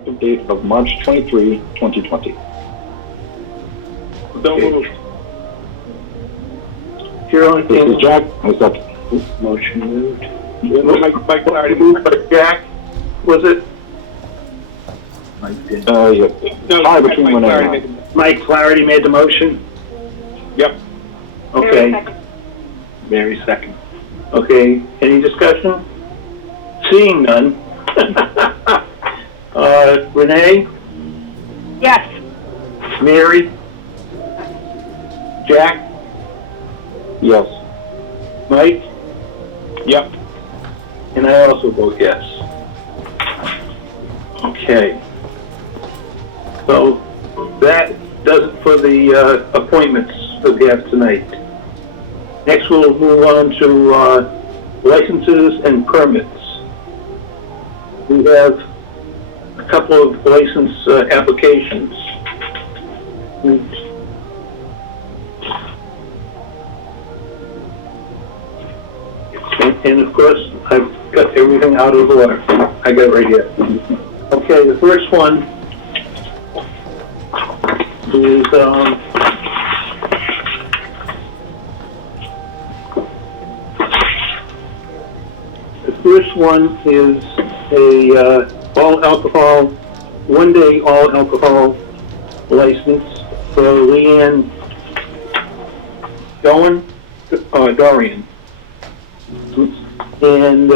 effective date of March 23, 2020. So moved. Carolyn, This is Jack. I second. motion moved. Mike Flaherty moved. Moved by Jack, was it? Mike did. Yeah. No, Tie Mike between one Flaherty and made one. the- Mike Flaherty made the motion? Yep. Okay. Mary second. Okay, any discussion? Seeing none. Renee? Yes. Mary? Jack? Yes. Mike? Yep. And I also vote yes. Okay. So that does it for the appointments that we have tonight. Next we'll move on to licenses and permits. We have a couple of license applications. And of course, I've got everything out of order. I got it right here. Okay, the first one is, a all alcohol, one-day all alcohol license for Leanne Dorian. And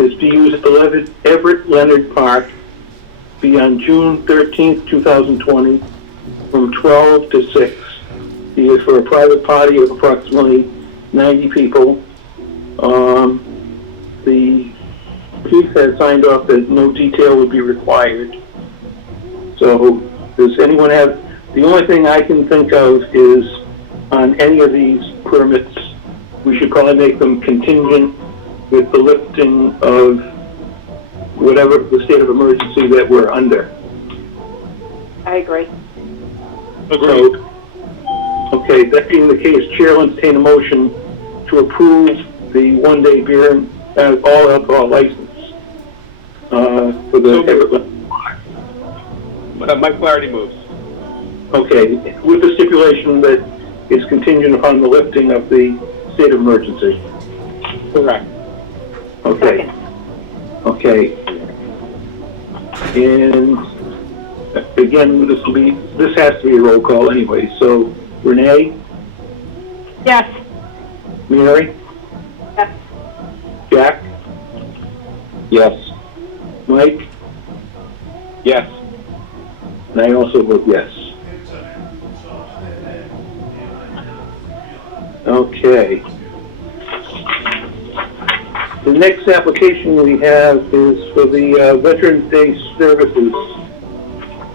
is to use 11 Everett Leonard Park, be on June 13th, 2020, from 12 to 6. He is for a private party of approximately 90 people. The chief has signed off that no detail would be required. So, does anyone have, the only thing I can think of is on any of these permits, we should probably make them contingent with the lifting of whatever the state of emergency that we're under. I agree. Agreed. So, okay, that being the case, Chair will entertain a motion to approve the one-day beer and all alcohol license for the Everett Leonard Park. Mike Flaherty moves. Okay, with the stipulation that it's contingent upon the lifting of the state of emergency. Correct. Okay. Second. Okay. And again, this has to be a roll call anyway. So Renee, Yes. Mary, Yes. Jack, Yes. Mike, Yes. and I also vote yes. Okay. The next application we have is for the Veterans Day services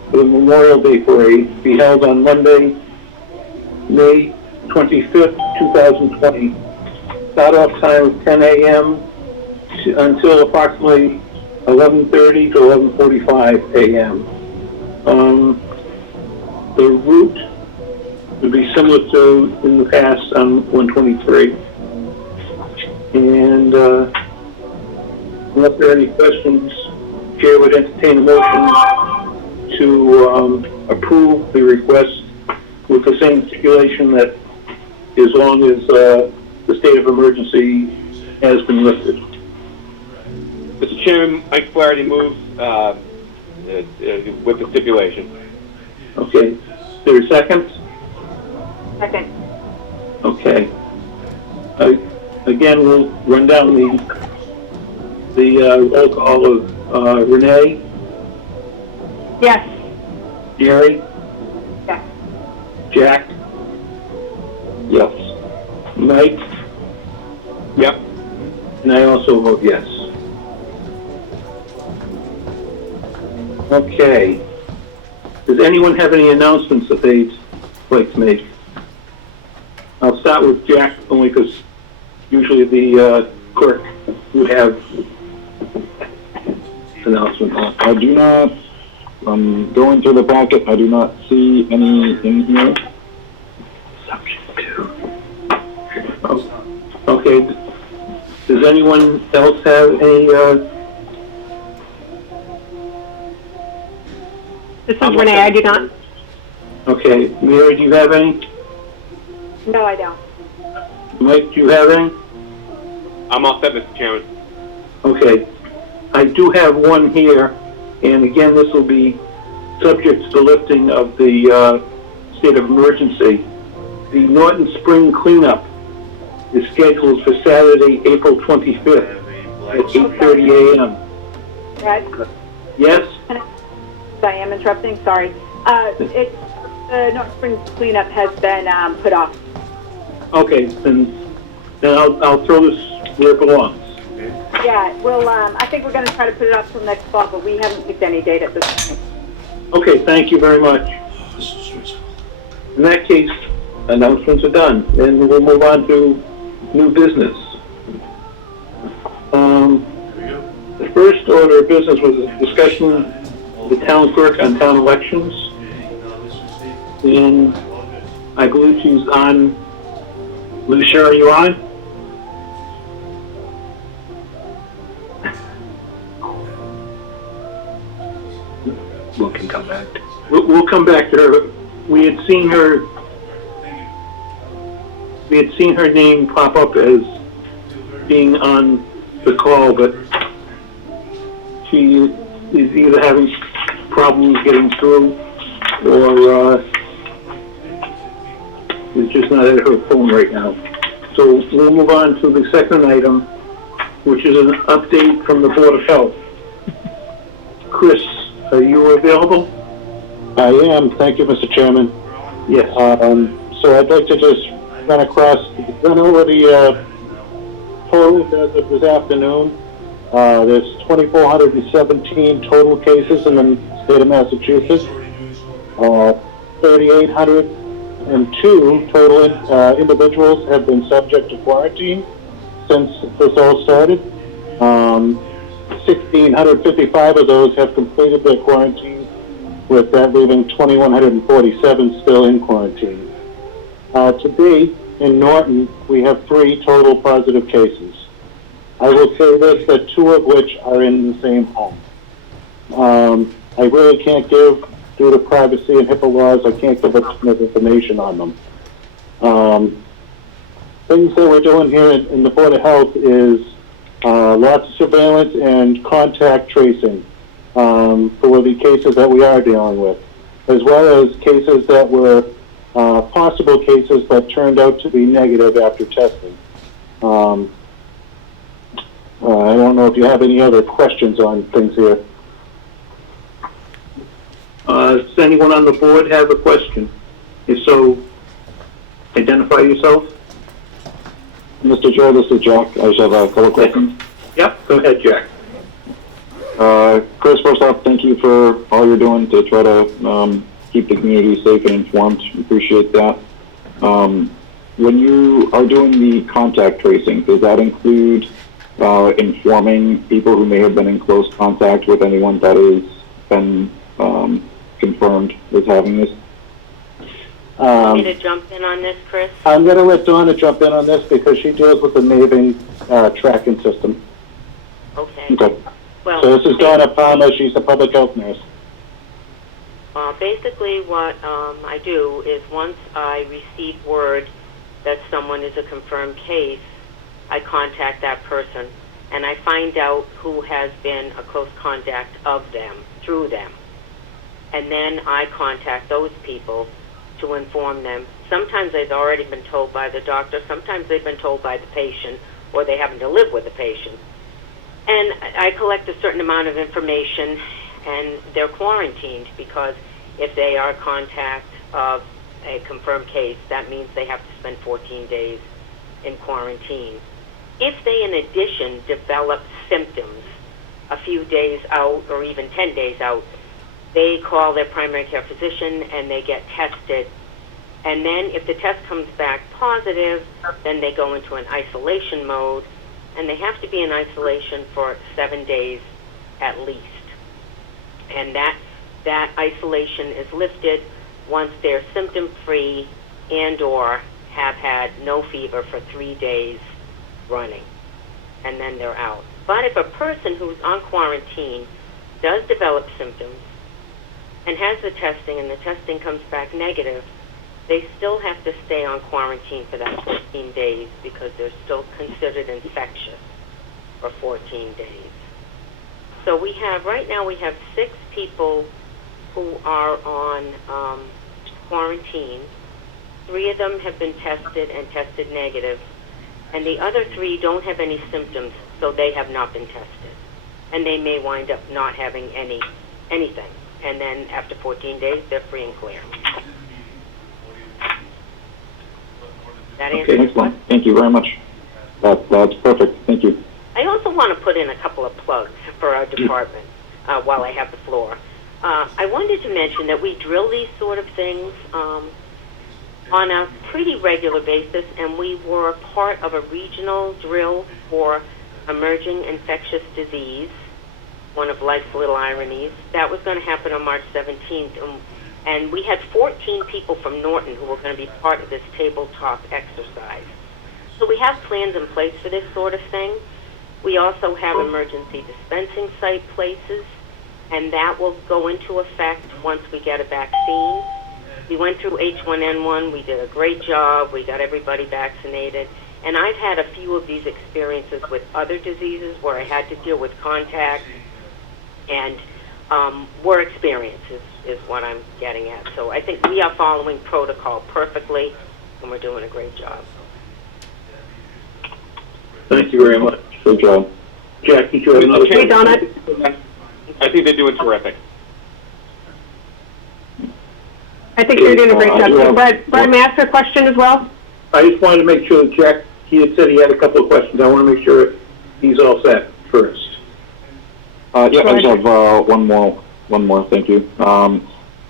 for the Memorial Day Parade, to be held on Monday, May 25th, 2020. Start-off time of 10 a.m. Until approximately 11:30 to 11:45 a.m. The route would be similar to in the past on 123. And unless there are any questions, Chair would entertain a motion to approve the request with the same stipulation that as long as the state of emergency has been lifted. Mr. Chairman, Mike Flaherty moves with the stipulation. Okay, is there a second? Second. Okay. Again, we'll run down the roll call of Renee, Yes. Jerry, Yes. Jack, Yes. Mike, Yep. and I also vote yes. Okay. Does anyone have any announcements that they'd like to make? I'll start with Jack, only because usually the clerk would have announcements. I do not, going through the packet, I do not see any in here. Subject to. Okay. Does anyone else have any This is I'm Renee, I do not. Okay, Mary, do you have any? No, I don't. Mike, do you have any? I'm all set, Mr. Chairman. Okay. I do have one here, and again, this will be subject to the lifting of the state of emergency. The Norton Spring cleanup is scheduled for Saturday, April 25th at 8:30 a.m. Ed, Yes? I am interrupting, sorry. The North Spring cleanup has been put off. Okay, then I'll throw this where it belongs. Yeah, well, I think we're going to try to put it off till next fall, but we haven't picked any date at this point. Okay, thank you very much. In that case, announcements are done, and we'll move on to new business. The first order of business was a discussion of the town clerk on town elections, and I believe she's on. Lucia, are you on? We can come back. We'll come back to her. We had seen her name pop up as being on the call, but she is either having problems getting through or is just not at her phone right now. So we'll move on to the second item, which is an update from the Board of Health. Chris, are you available? I am. Thank you, Mr. Chairman. Yes. So I'd like to just run over the totals as of this afternoon. There's 2,417 total cases in the state of Massachusetts. 3,802 total individuals have been subject to quarantine since this all started. 1,655 of those have completed their quarantine, with that leaving 2,147 still in quarantine. To date, in Norton, we have 3 total positive cases. I will say this, that 2 of which are in the same home. I really can't give, due to privacy and HIPAA laws, I can't give a ton of information on them. Things that we're doing here in the Board of Health is lots of surveillance and contact tracing for the cases that we are dealing with, as well as cases that were possible cases that turned out to be negative after testing. I don't know if you have any other questions on things here. Does anyone on the board have a question? If so, identify yourself. Mr. Joe, this is Jack. I just have a couple of questions. Yep, go ahead, Jack. Chris, first off, thank you for all you're doing to try to keep the community safe and informed. Appreciate that. When you are doing the contact tracing, does that include informing people who may have been in close contact with anyone that has been confirmed as having this? Want me to jump in on this, Chris? I'm going to let Donna jump in on this because she deals with the neighboring tracking system. Okay. Okay. Well, So this is Donna Palmer. She's a public health nurse. basically what I do is once I receive word that someone is a confirmed case, I contact that person and I find out who has been a close contact of them through them. And then I contact those people to inform them. Sometimes they've already been told by the doctor, sometimes they've been told by the patient, or they happen to live with the patient. And I collect a certain amount of information, and they're quarantined because if they are contact of a confirmed case, that means they have to spend 14 days in quarantine. If they, in addition, develop symptoms a few days out or even 10 days out, they call their primary care physician and they get tested. And then if the test comes back positive, then they go into an isolation mode, and they have to be in isolation for 7 days at least. And that isolation is lifted once they're symptom-free and or have had no fever for 3 days running, and then they're out. But if a person who's on quarantine does develop symptoms and has the testing and the testing comes back negative, they still have to stay on quarantine for that 14 days because they're still considered infectious for 14 days. So right now we have 6 people who are on quarantine. 3 of them have been tested and tested negative, and the other 3 don't have any symptoms, so they have not been tested. And they may wind up not having anything. And then after 14 days, they're free and clear. That answers Okay, excellent. Thank you very much. That's perfect. Thank you. I also want to put in a couple of plugs for our department while I have the floor. I wanted to mention that we drill these sort of things on a pretty regular basis, and we were part of a regional drill for emerging infectious disease, one of life's little ironies. That was going to happen on March 17th, and we had 14 people from Norton who were going to be part of this tabletop exercise. So we have plans in place for this sort of thing. We also have emergency dispensing site places, and that will go into effect once we get a vaccine. We went through H1N1. We did a great job. We got everybody vaccinated. And I've had a few of these experiences with other diseases where I had to deal with contact, and we're experienced is what I'm getting at. So I think we are following protocol perfectly, and we're doing a great job. Thank you very much. Good job. Jack, did you have another Hey, Donna. I think they're doing terrific. I think you're doing a great job. So Brad, may I ask a question as well? I just wanted to make sure that Jack, he had said he had a couple of questions. I want to make sure he's all set first. Yeah, I just have one more. Thank you.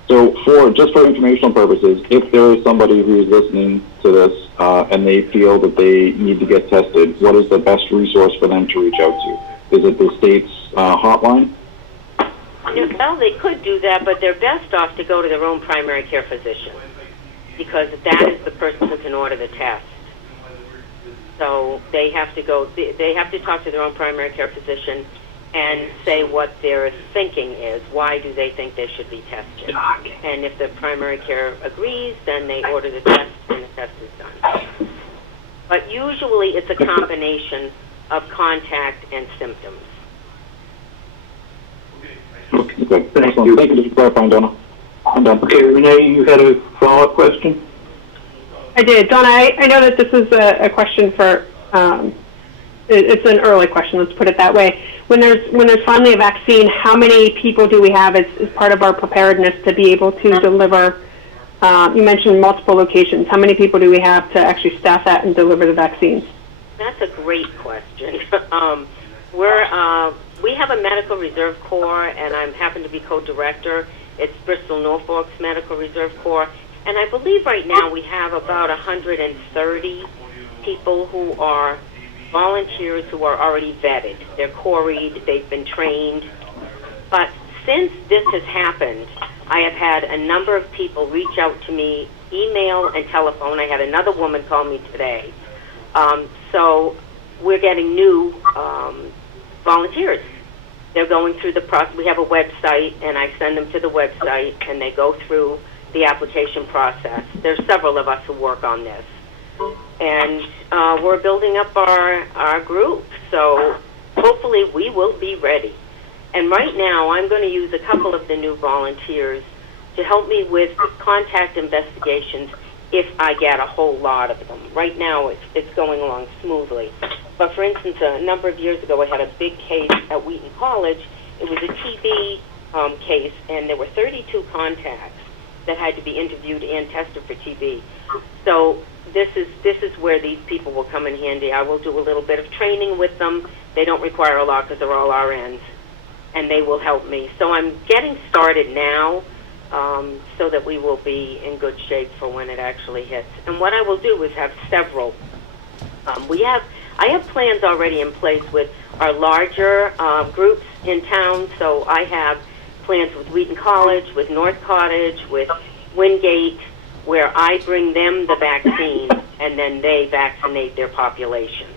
So for informational purposes, if there is somebody who is listening to this and they feel that they need to get tested, what is the best resource for them to reach out to? Is it the state's hotline? Well, they could do that, but they're best off to go to their own primary care physician, because that is the person who can order the test. So they have to talk to their own primary care physician and say what their thinking is. Why do they think they should be tested? And if the primary care agrees, then they order the test and the test is done. But usually it's a combination of contact and symptoms. Okay, excellent. Thank you for clarifying, Donna. I'm done. Okay, Renee, you had a follow-up question? I did. Donna, I know that this is a question for, it's an early question, let's put it that way. When there's finally a vaccine, how many people do we have as part of our preparedness to be able to deliver? You mentioned multiple locations. How many people do we have to actually staff that and deliver the vaccines? That's a great question. We have a medical reserve corps, and I happen to be co-director. It's Bristol Norfolk's Medical Reserve Corps, and I believe right now we have about 130 people who are volunteers who are already vetted. They're quarried, they've been trained. But since this has happened, I have had a number of people reach out to me, email and telephone. I had another woman call me today. So we're getting new volunteers. They're going through the process. We have a website, and I send them to the website, and they go through the application process. There's several of us who work on this. And we're building up our group, so hopefully we will be ready. And right now, I'm going to use a couple of the new volunteers to help me with contact investigations if I get a whole lot of them. Right now, it's going along smoothly. But for instance, a number of years ago, I had a big case at Wheaton College. It was a TB case, and there were 32 contacts that had to be interviewed and tested for TB. So this is where these people will come in handy. I will do a little bit of training with them. They don't require a lot because they're all RNs, and they will help me. So I'm getting started now so that we will be in good shape for when it actually hits. And what I will do is have several. I have plans already in place with our larger groups in town. So I have plans with Wheaton College, with North Cottage, with Wingate, where I bring them the vaccine and then they vaccinate their population.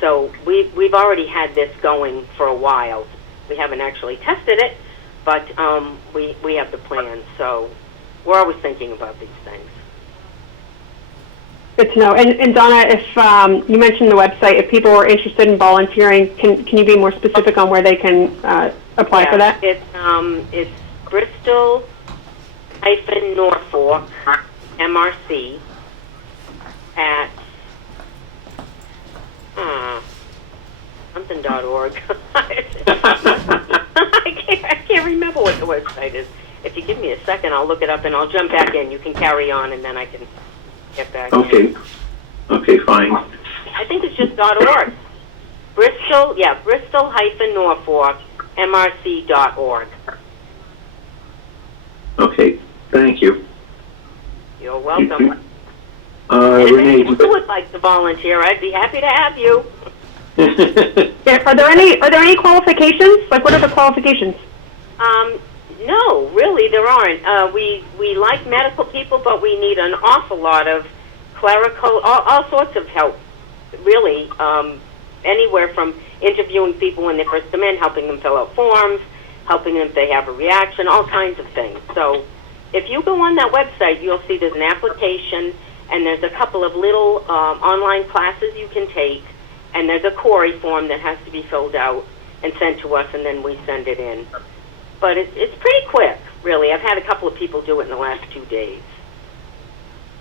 So we've already had this going for a while. We haven't actually tested it, But we have the plan, so we're always thinking about these things. Good to know. And Donna, if you mentioned the website, if people are interested in volunteering, can you be more specific on where they can apply for that? It's Bristol-Norfolk MRC at something.org. I can't remember what the website is. If you give me a second, I'll look it up and I'll jump back in. You can carry on and then I can get back in. Okay, fine. I think it's just .org. Bristol-Norfolk MRC.org. Okay, thank you. You're welcome. Renee, If you would like to volunteer, I'd be happy to have you. Yeah, are there any qualifications? Like, what are the qualifications? No, really, there aren't. We like medical people, but we need an awful lot of clerical, all sorts of help, really. Anywhere from interviewing people when they first come in, helping them fill out forms, helping them if they have a reaction, all kinds of things. So if you go on that website, you'll see there's an application, and there's a couple of little online classes you can take, and there's a query form that has to be filled out and sent to us, and then we send it in. But it's pretty quick, really. I've had a couple of people do it in the last 2 days.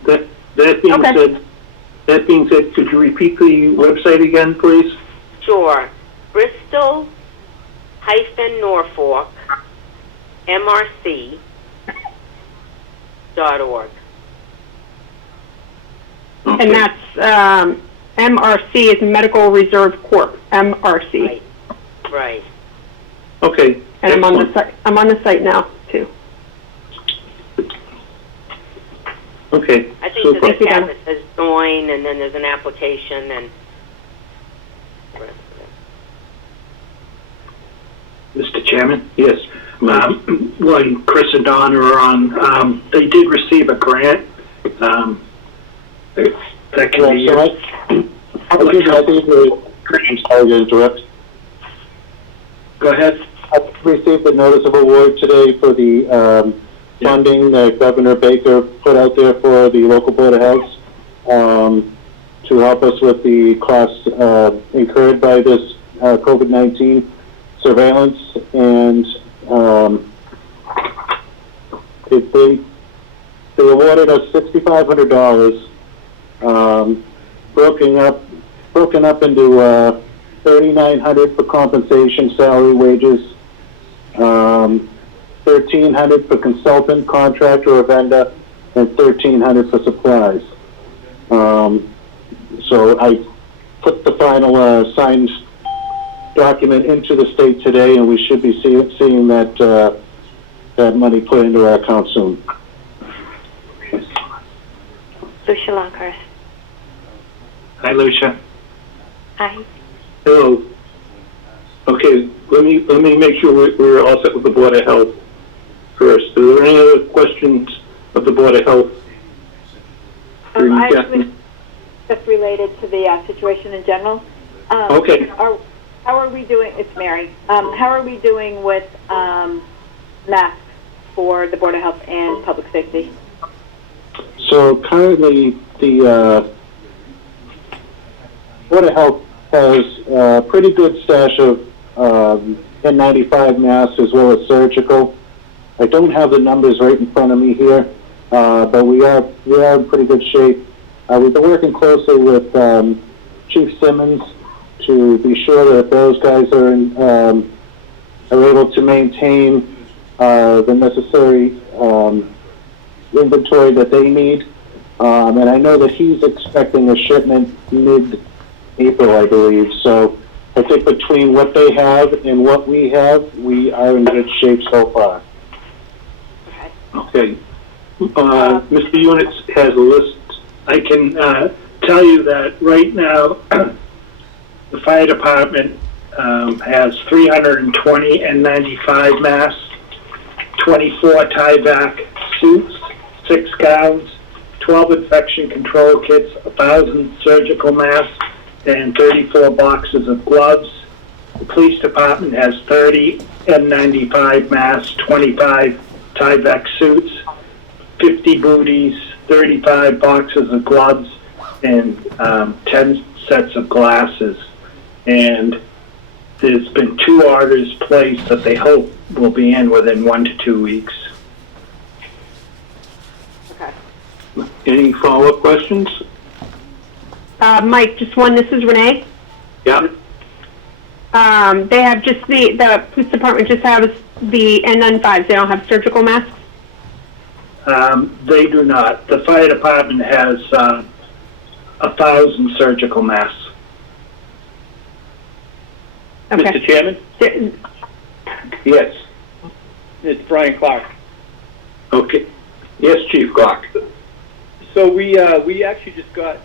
That being said, could you repeat the website again, please? Sure. Bristol-Norfolk MRC.org. Okay. And that's MRC is Medical Reserve Corp. MRC. Right. Okay. And Excellent. I'm on the site now too. Okay. I think Super. there's a tab that says join, and then there's an application, and the rest of it. Mr. Chairman? Yes. When Chris and Don are on, they did receive a grant. That can be Yeah, so I'm sorry to interrupt. Go ahead. I received a notice of award today for the funding that Governor Baker put out there for the local Board of Health to help us with the costs incurred by this COVID-19 surveillance. And they awarded us $6,500, broken up into $3,900 for compensation, salary, wages, $1,300 for consultant, contractor, or vendor, and $1,300 for supplies. So I put the final signed document into the state today, and we should be seeing that that money put into our account soon. Lucia Lockhurst. Hi, Lucia. Hi. Hello. Okay, let me make sure we're all set with the Board of Health first. Are there any other questions of the Board of Health? Just related to the situation in general. Okay. How are we doing? It's Mary. How are we doing with masks for the Board of Health and Public Safety? So currently, the Board of Health has a pretty good stash of N95 masks as well as surgical. I don't have the numbers right in front of me here, but we are in pretty good shape. We've been working closely with Chief Simmons to be sure that those guys are able to maintain the necessary inventory that they need. And I know that he's expecting a shipment mid-April, I believe. So I think between what they have and what we have, we are in good shape so far. Okay. Mr. Units has a list. I can tell you that right now, the fire department has 320 N95 masks, 24 tie-back suits, 6 gowns, 12 infection control kits, 1,000 surgical masks, and 34 boxes of gloves. The police department has 30 N95 masks, 25 Tyvek suits, 50 booties, 35 boxes of gloves, and 10 sets of glasses. And there's been 2 orders placed that they hope will be in within 1 to 2 weeks. Okay. Any follow-up questions? Mike, just one. This is Renee. Yeah. They have just the police department just has the N95s. They don't have surgical masks. They do not. The fire department has 1,000 surgical masks. Okay. Mr. Chairman, Yes. it's Brian Clark. Okay. Yes, Chief Clark. So we actually just got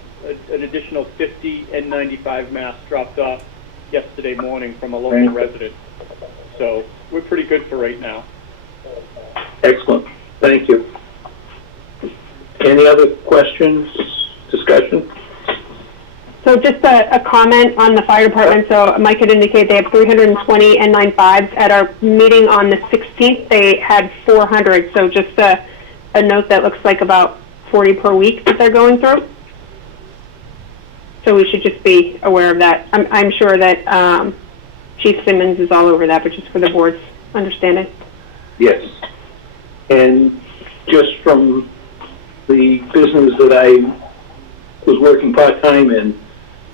an additional 50 N95 masks dropped off yesterday morning from a local resident. So we're pretty good for right now. Excellent. Thank you. Any other questions, discussion? So just a comment on the fire department. So Mike had indicated they have 320 N95s. At our meeting on the 16th, they had 400. So just a note that looks like about 40 per week that they're going through. So we should just be aware of that. I'm sure that Chief Simmons is all over that, but just for the board's understanding. Yes. And just from the business that I was working part-time in,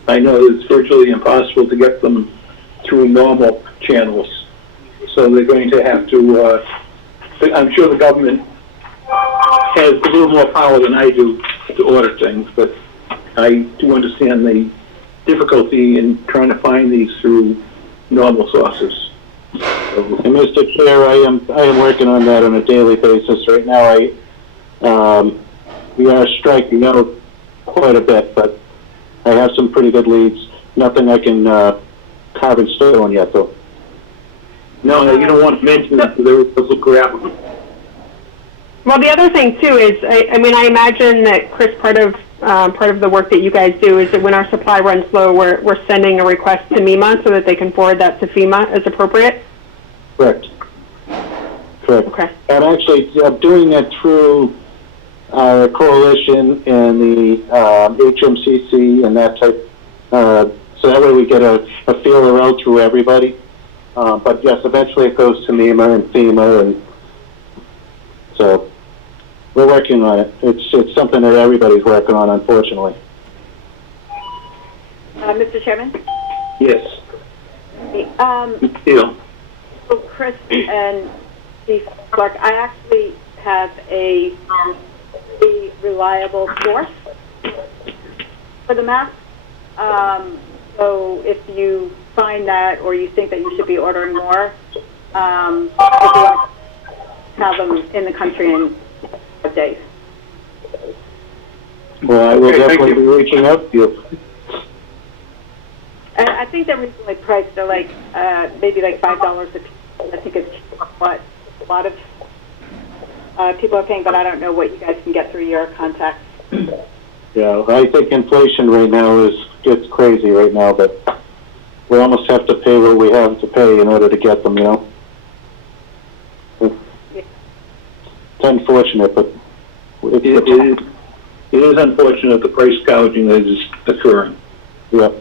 I know it's virtually impossible to get them through normal channels. So they're going to have to, I'm sure the government has a little more power than I do to order things, but I do understand the difficulty in trying to find these through normal sources. And Mr. Chair, I am working on that on a daily basis right now. We are striking out quite a bit, but I have some pretty good leads. Nothing I can carve in stone yet, though. No, you don't want to mention that there was a grab. Well, the other thing too is, I mean, I imagine that Chris, part of the work that you guys do is that when our supply runs low, we're sending a request to MEMA so that they can forward that to FEMA as appropriate. Correct. Correct. Okay. I'm actually doing it through our coalition and the HMCC and that type. So that way we get a feeler out through everybody. But yes, eventually it goes to MEMA and FEMA, and so we're working on it. It's something that everybody's working on, unfortunately. Mr. Chairman? Yes. So Chris and Chief Clark, I actually have a reliable source for the mask. So if you find that, or you think that you should be ordering more, if you want to have them in the country in 5 days. Well, I will definitely be reaching out to you. And I think they're reasonably priced. They're like maybe like $5 a piece. I think it's what a lot of people are paying, but I don't know what you guys can get through your contacts. Yeah, I think inflation right now it's crazy right now, but we almost have to pay what we have to pay in order to get them, you know? It's unfortunate, but It is unfortunate the price gouging that is occurring. yeah.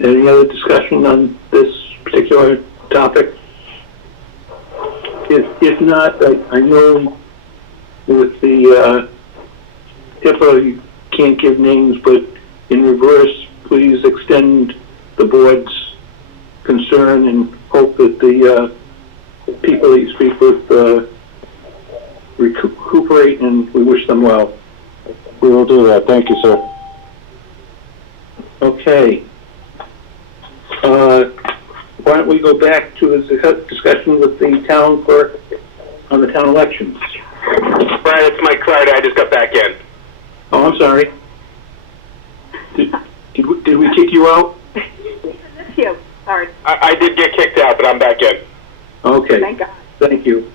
Any other discussion on this particular topic? If not, I know with the HIPAA you can't give names, but in reverse, please extend the board's concern and hope that the people that you speak with recuperate, and we wish them well. We will do that. Thank you, sir. Okay. Why don't we go back to a discussion with the town clerk on the town elections? Brian, it's Mike Clark. I just got back in. Oh, I'm sorry. Did we kick you out? It's you. Sorry. I did get kicked out, but I'm back in. Okay. Thank God. Thank you.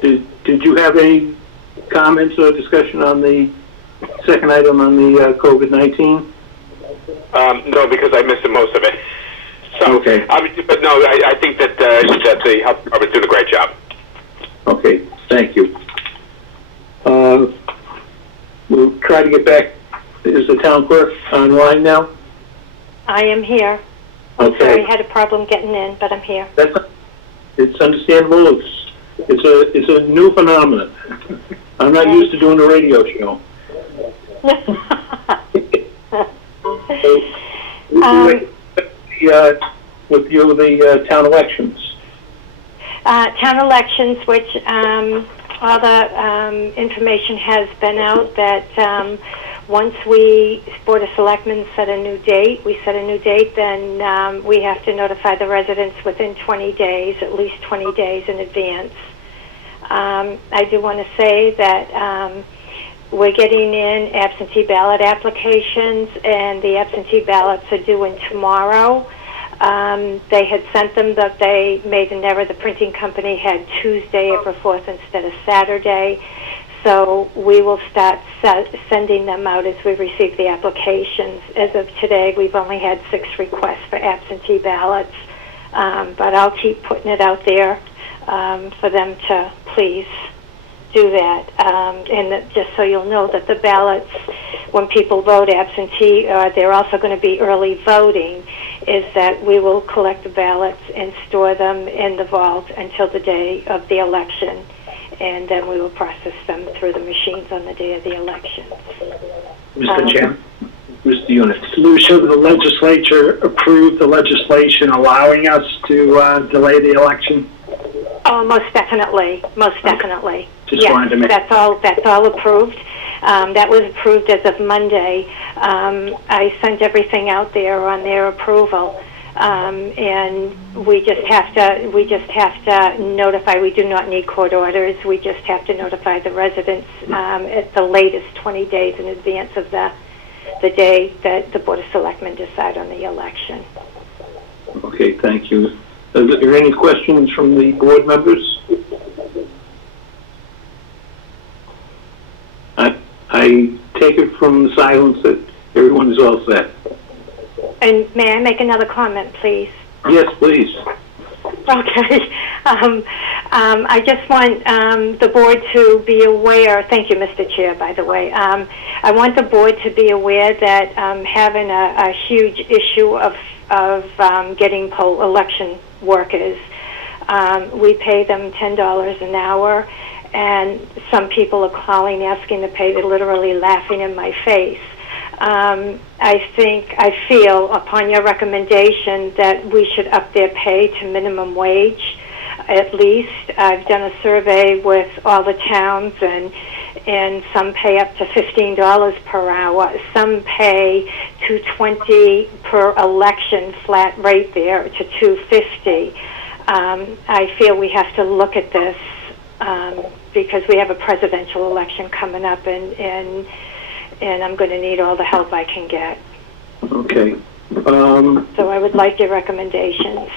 Did you have any comments or discussion on the second item on the COVID-19? No, because I missed most of it. So, Okay. but no, I think that the health department's doing a great job. Okay, thank you. We'll try to get back. Is the town clerk online now? I am here. I'm Okay. sorry, I had a problem getting in, but I'm here. It's understandable. It's a new phenomenon. I'm not used to doing a radio show. With the town elections. Town elections, which all the information has been out that once Board of Selectmen set a new date, then we have to notify the residents within 20 days, at least 20 days in advance. I do want to say that we're getting in absentee ballot applications, and the absentee ballots are due in tomorrow. They had sent them, that they made an error. The printing company had Tuesday, April 4th instead of Saturday. So we will start sending them out as we receive the applications. As of today, we've only had 6 requests for absentee ballots, but I'll keep putting it out there for them to please do that. And just so you'll know that the ballots, when people vote absentee, they're also going to be early voting, is that we will collect the ballots and store them in the vault until the day of the election, and then we will process them through the machines on the day of the election. Mr. Chairman, Mr. Units. Lou, should the legislature approve the legislation allowing us to delay the election? Oh, most definitely, most definitely. Just wanted to make- that's all approved. That was approved as of Monday. I sent everything out there on their approval, and we just have to notify. We do not need court orders. We just have to notify the residents at the latest 20 days in advance of the day that the Board of Selectmen decide on the election. Okay, thank you. Are there any questions from the board members? I take it from the silence that everyone is all set. And may I make another comment, please? Yes, please. Okay. I just want the board to be aware, thank you, Mr. Chair, by the way. I want the board to be aware that having a huge issue of getting election workers. We pay them $10 an hour, and some people are calling asking to pay. They're literally laughing in my face. I feel, upon your recommendation, that we should up their pay to minimum wage, at least. I've done a survey with all the towns, and some pay up to $15 per hour. Some pay $2.20 per election, flat rate there, to $2.50. I feel we have to look at this because we have a presidential election coming up, and I'm going to need all the help I can get. Okay. So I would like your recommendations.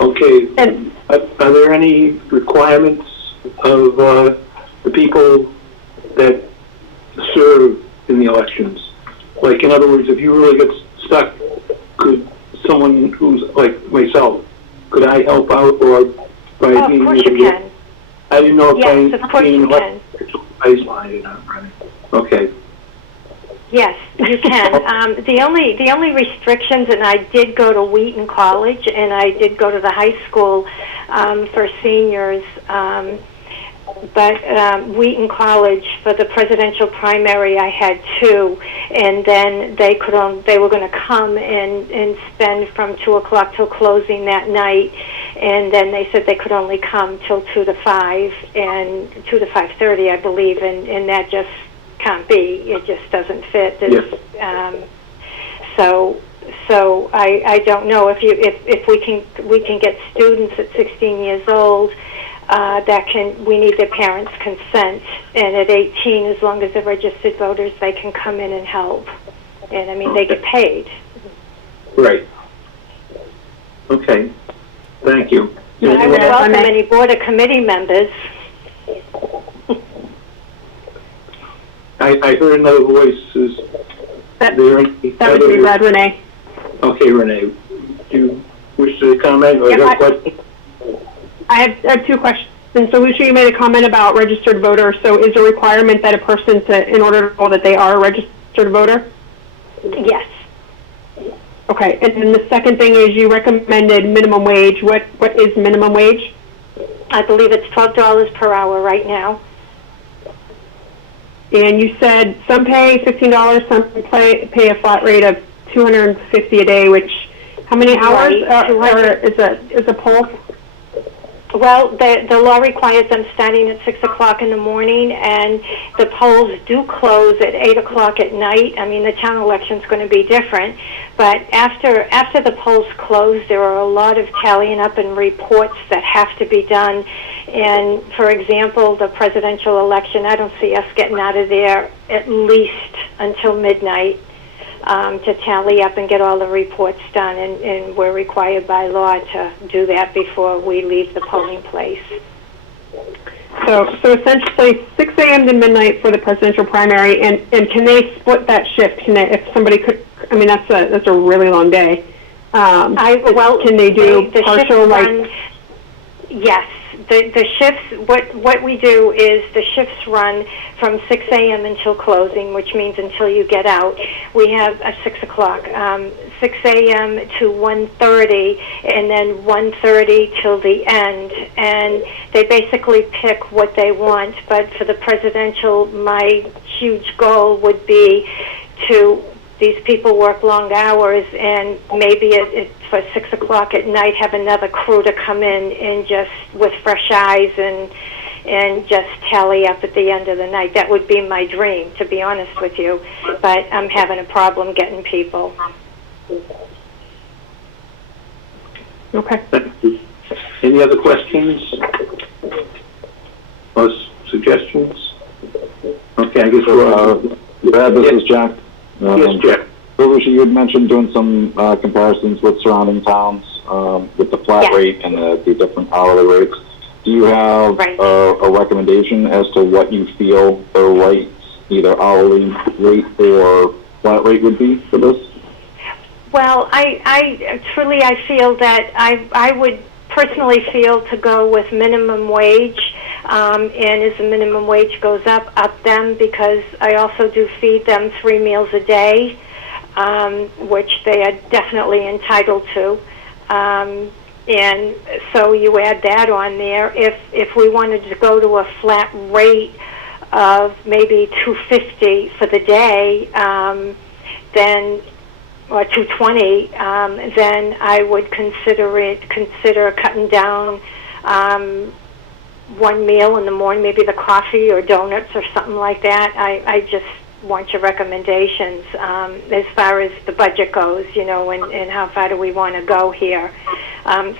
Okay. Are there any requirements of the people that serve in the elections? Like, in other words, if you really get stuck, could someone who's like myself, could I help out, or by being? Of course you can. I didn't know if yes, of course you can. Okay. Yes, you can. The only restrictions, and I did go to Wheaton College, and I did go to the high school for seniors. But Wheaton College, for the presidential primary, I had 2, and then they were going to come and spend from 2 o'clock till closing that night, and then they said they could only come till 2 to 5 and 2 to 5:30, I believe, and that just can't be. It just doesn't fit. Yes. So I don't know if we can get students at 16 years old. We need their parents' consent, and at 18, as long as they're registered voters, they can come in and help. And I mean, they get paid. Right. Okay. Thank you. I would welcome any board or committee members. I heard another voice. Is there any That would be other- Brad Renee. Okay, Renee, do you wish to comment or Yeah, have a question? I have two questions. So Lucia, you made a comment about registered voters. So is a requirement that a person in order to know that they are a registered voter? Yes. Okay, and then the second thing is you recommended minimum wage. What is minimum wage? I believe it's $12 per hour right now. And you said some pay $15, some pay a flat rate of $250 a day, which, how many hours is a poll? Well, the law requires them starting at 6 o'clock in the morning, and the polls do close at 8 o'clock at night. I mean, the town election's going to be different, but after the polls close, there are a lot of tallying up and reports that have to be done. And, for example, the presidential election, I don't see us getting out of there at least until midnight. To tally up and get all the reports done, and we're required by law to do that before we leave the polling place. So essentially 6 a.m. to midnight for the presidential primary, and can they split that shift? Can they, if somebody could, I mean, that's a really long day. Can they do partial, like? Yes. The shifts, what we do is the shifts run from 6 a.m. until closing, which means until you get out. We have 6 o'clock, 6 a.m. to 1:30, and then 1:30 till the end. And they basically pick what they want. But for the presidential, my huge goal would be to, these people work long hours, and maybe for 6 o'clock at night have another crew to come in and just with fresh eyes and just tally up at the end of the night. That would be my dream, to be honest with you. But I'm having a problem getting people. Okay. Any other questions or suggestions? Okay, I guess Brad, this is Jack. Yes, Jack. Lucia, you had mentioned doing some comparisons with surrounding towns with the flat rate and the different hourly rates. Do you have a recommendation as to what you feel the right either hourly rate or flat rate would be for this? Well, I truly feel that I would personally feel to go with minimum wage, and as the minimum wage goes up them, because I also do feed them 3 meals a day, which they are definitely entitled to. And so you add that on there. If we wanted to go to a flat rate of maybe $250 for the day, then, or $220, then I would consider cutting down one meal in the morning, maybe the coffee or donuts or something like that. I just want your recommendations as far as the budget goes, you know, and how far do we want to go here.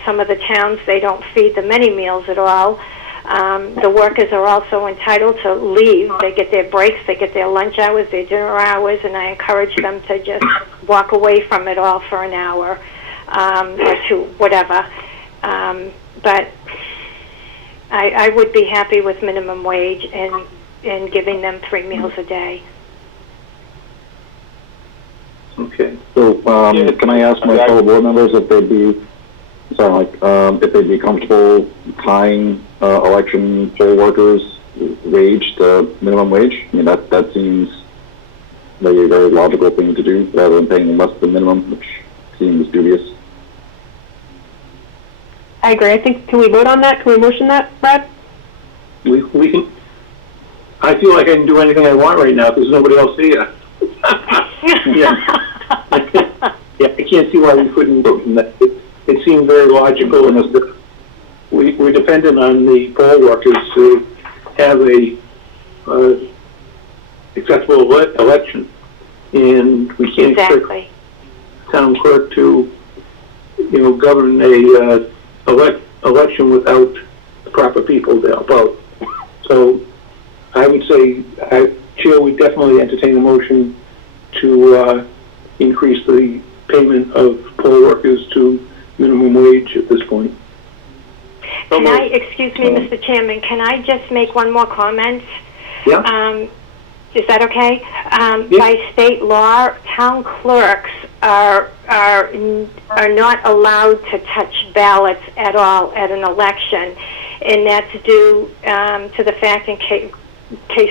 Some of the towns, they don't feed them any meals at all. The workers are also entitled to leave. They get their breaks, they get their lunch hours, their dinner hours, and I encourage them to just walk away from it all for an hour or two, whatever. But I would be happy with minimum wage and giving them 3 meals a day. Okay. So, can I ask my fellow board members if they'd be, if they'd be comfortable tying election poll workers' wage to minimum wage? I mean, that seems like a very logical thing to do, rather than paying them less than minimum, which seems dubious. I agree. I think, can we vote on that? Can we motion that, Brad? We can. I feel like I can do anything I want right now because there's nobody else here. Yeah. Yeah, I can't see why we couldn't vote on that. It seemed very logical, and we're dependent on the poll workers to have a acceptable election, and we can't expect town clerk to, govern a election without the proper people to help out. So I would say, Chair would definitely entertain a motion to increase the payment of poll workers to minimum wage at this point. Can I, excuse me, Mr. Chairman, can I just make one more comment? Yeah. Is that okay? By state law, town clerks are not allowed to touch ballots at all at an election, and that's due to the fact in case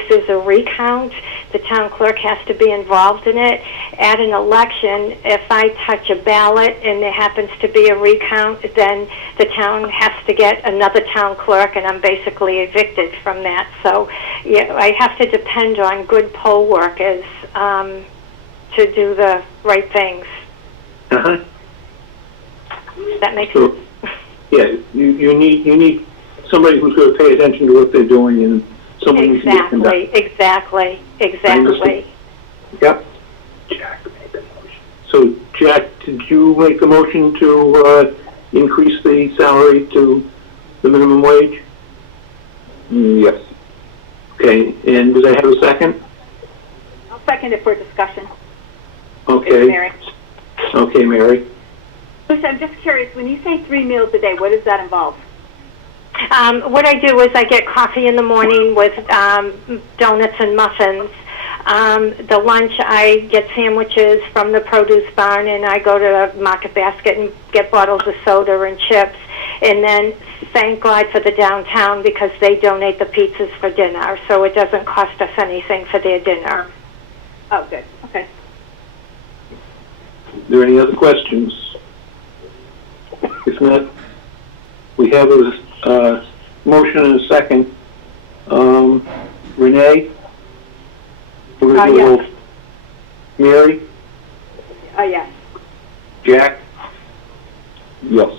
there's a recount, the town clerk has to be involved in it. At an election, if I touch a ballot and there happens to be a recount, then the town has to get another town clerk, and I'm basically evicted from that. So, yeah, I have to depend on good poll workers to do the right things. Uh-huh. Does that make So, sense? yeah, you need somebody who's going to pay attention to what they're doing and someone who can get them done. Exactly. Yep. Jack made the motion. So, Jack, did you make a motion to increase the salary to the minimum wage? Yes. Okay, and did I have a second? I'll second it for discussion. Okay. Mary. Okay, Mary. Lucia, I'm just curious, when you say 3 meals a day, what does that involve? What I do is I get coffee in the morning with donuts and muffins. The lunch, I get sandwiches from the produce barn, and I go to Market Basket and get bottles of soda and chips. And then, thank God for the downtown, because they donate the pizzas for dinner, so it doesn't cost us anything for their dinner. Oh, good. Okay. Are there any other questions? If not, we have a motion and a second. Renee? We're gonna do a Yes. roll. Mary? Yes. Jack? Yes.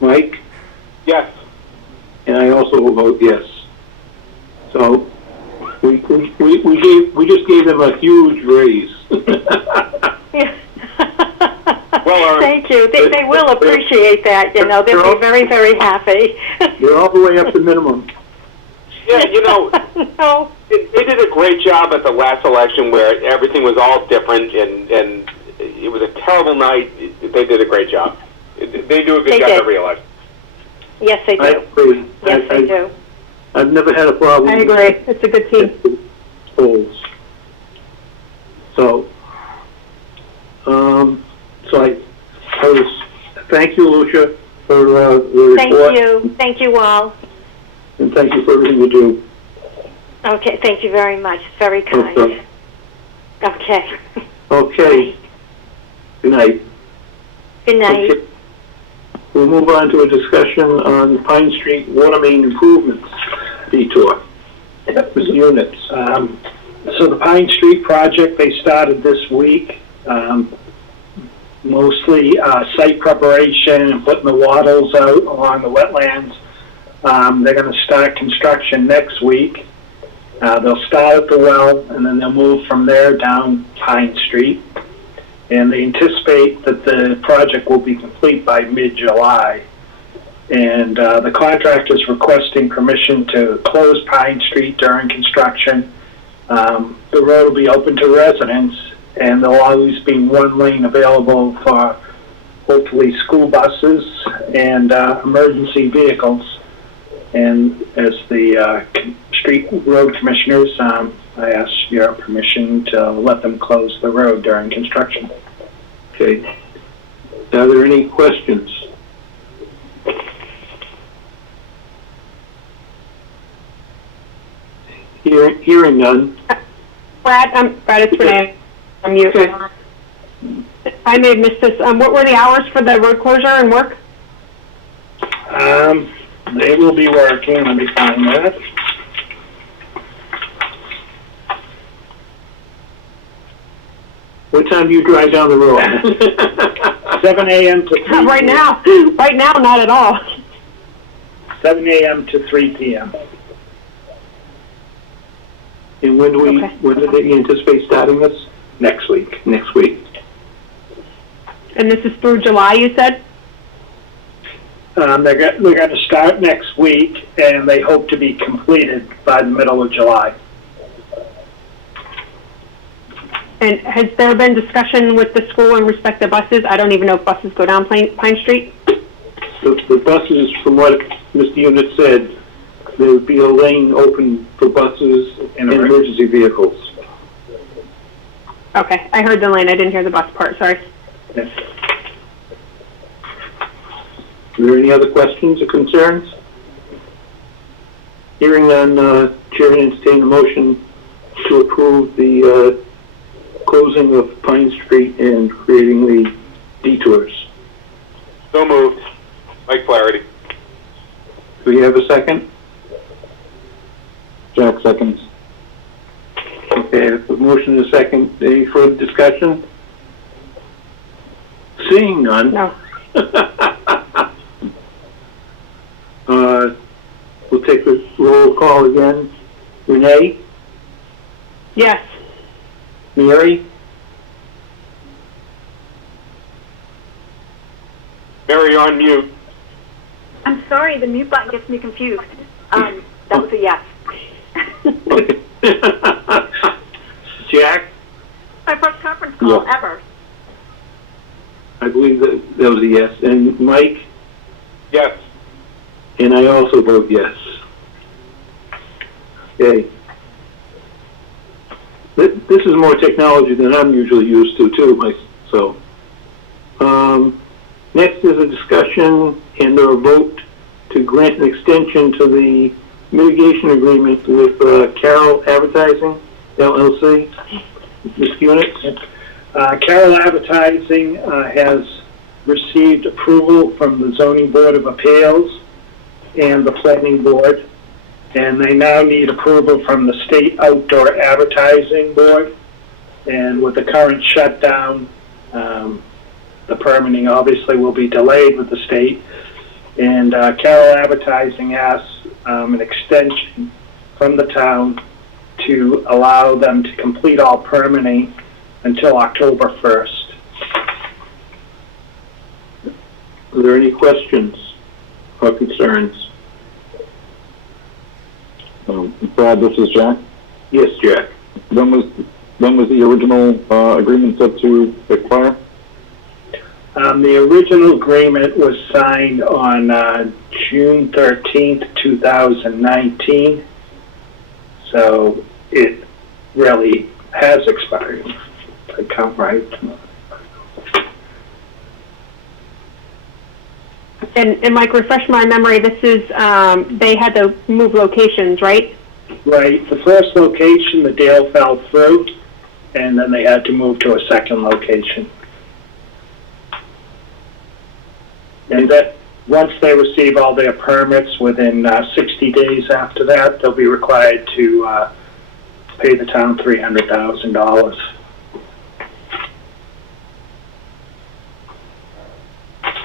Mike? Yes. And I also will vote yes. So, we just gave them a huge raise. Well, Thank you. They will appreciate that, you know. They'll be very, very happy. You're all the way up to minimum. yeah, you know, No. they did a great job at the last election where everything was all different, and it was a terrible night. They did a great job. They do a good They job did. every election. Yes, they I do. agree. Yes, they do. I've never had a problem. I agree. It's a good team. with polls. So, thank you, Lucia, for the report. Thank you all. And thank you for everything you do. Okay, thank you very much. Very kind. Okay. Okay. Okay. Good night. Good night. Okay. We'll move on to a discussion on Pine Street water main improvements detour. Mr. Units. So the Pine Street project, they started this week. Mostly site preparation and putting the wattles out along the wetlands. They're going to start construction next week. They'll start at the well, and then they'll move from there down Pine Street. And they anticipate that the project will be complete by mid-July. And the contractor is requesting permission to close Pine Street during construction. The road will be open to residents, and there'll always be one lane available for hopefully school buses and emergency vehicles. And as the street road commissioners, I ask your permission to let them close the road during construction. Okay. Are there any questions? Hearing none. Brad, it's Renee. I'm mute. Okay. I may have missed this. What were the hours for the road closure and work? They will be working, let me find that. What time do you drive down the road? 7 a.m. to 3 p.m. Right now, not at all. 7 a.m. to 3 p.m. And when do Okay. when do they anticipate starting this? Next week. Next week. And this is through July, you said? They're going to start next week, and they hope to be completed by the middle of July. And has there been discussion with the school in respect to buses? I don't even know if buses go down Pine Street. The buses, from what Mr. Unit said, there would be a lane open for buses and emergency vehicles. Okay, I heard the lane, I didn't hear the bus part, sorry. Yes. Are there any other questions or concerns? Hearing none, Chair will entertain a motion to approve the closing of Pine Street and creating the detours. So moved. Mike Flaherty. Do we have a second? Jack seconds. Okay, the motion is second. Any further discussion? Seeing none. No. We'll take the roll call again. Renee? Yes. Mary? Mary, you're on mute. I'm sorry, the mute button gets me confused. That was a yes. Jack? My first conference call Yeah. ever. I believe that was a yes. And Mike? Yes. And I also vote yes. Okay. This is more technology than I'm usually used to, too. Next is a discussion and/or vote to grant an extension to the mitigation agreement with Carroll Advertising, LLC. Ms. Kunitz? Carroll Advertising has received approval from the Zoning Board of Appeals and the Planning Board, and they now need approval from the State Outdoor Advertising Board. And with the current shutdown, the permitting obviously will be delayed with the state. And Carroll Advertising asks an extension from the town to allow them to complete all permitting until October 1st. Are there any questions or concerns? Brad, this is Jack. Yes, Jack. When was the original agreement set to expire? The original agreement was signed on June 13th, 2019. So it really has expired. I count right. And Mike, refresh my memory, this is, they had to move locations, right? Right. The first location, the deal fell through, and then they had to move to a second location. And that once they receive all their permits, within 60 days after that, they'll be required to pay the town $300,000.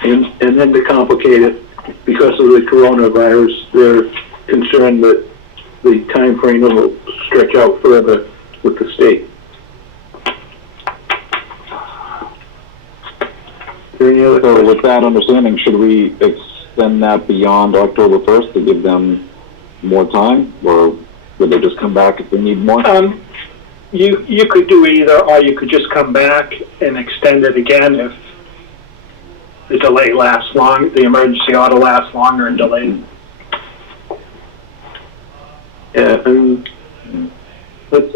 And then to complicate it, because of the coronavirus, they're concerned that the time frame will stretch out further with the state. So with that understanding, should we extend that beyond October 1st to give them more time, or would they just come back if they need more? You could do either, or you could just come back and extend it again if the delay lasts long, the emergency order lasts longer and delayed. Yeah, and let's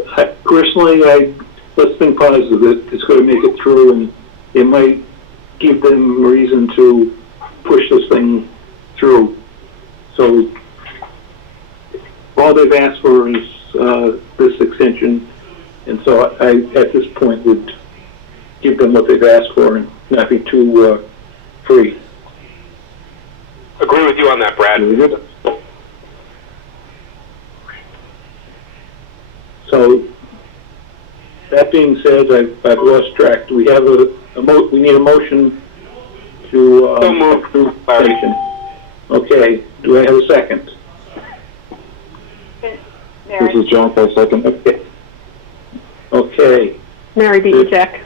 think positive that it's going to make it through, and it might give them reason to push this thing through. So all they've asked for is this extension, and so I, at this point, would give them what they've asked for and not be too free. Agree with you on that, Brad. Very good. So that being said, I've lost track. Do we have we need a motion to So moved. approve the extension? Okay. Do I have a second? This Mary? is Jack, I second. Okay. Okay. Mary beat you, Jack.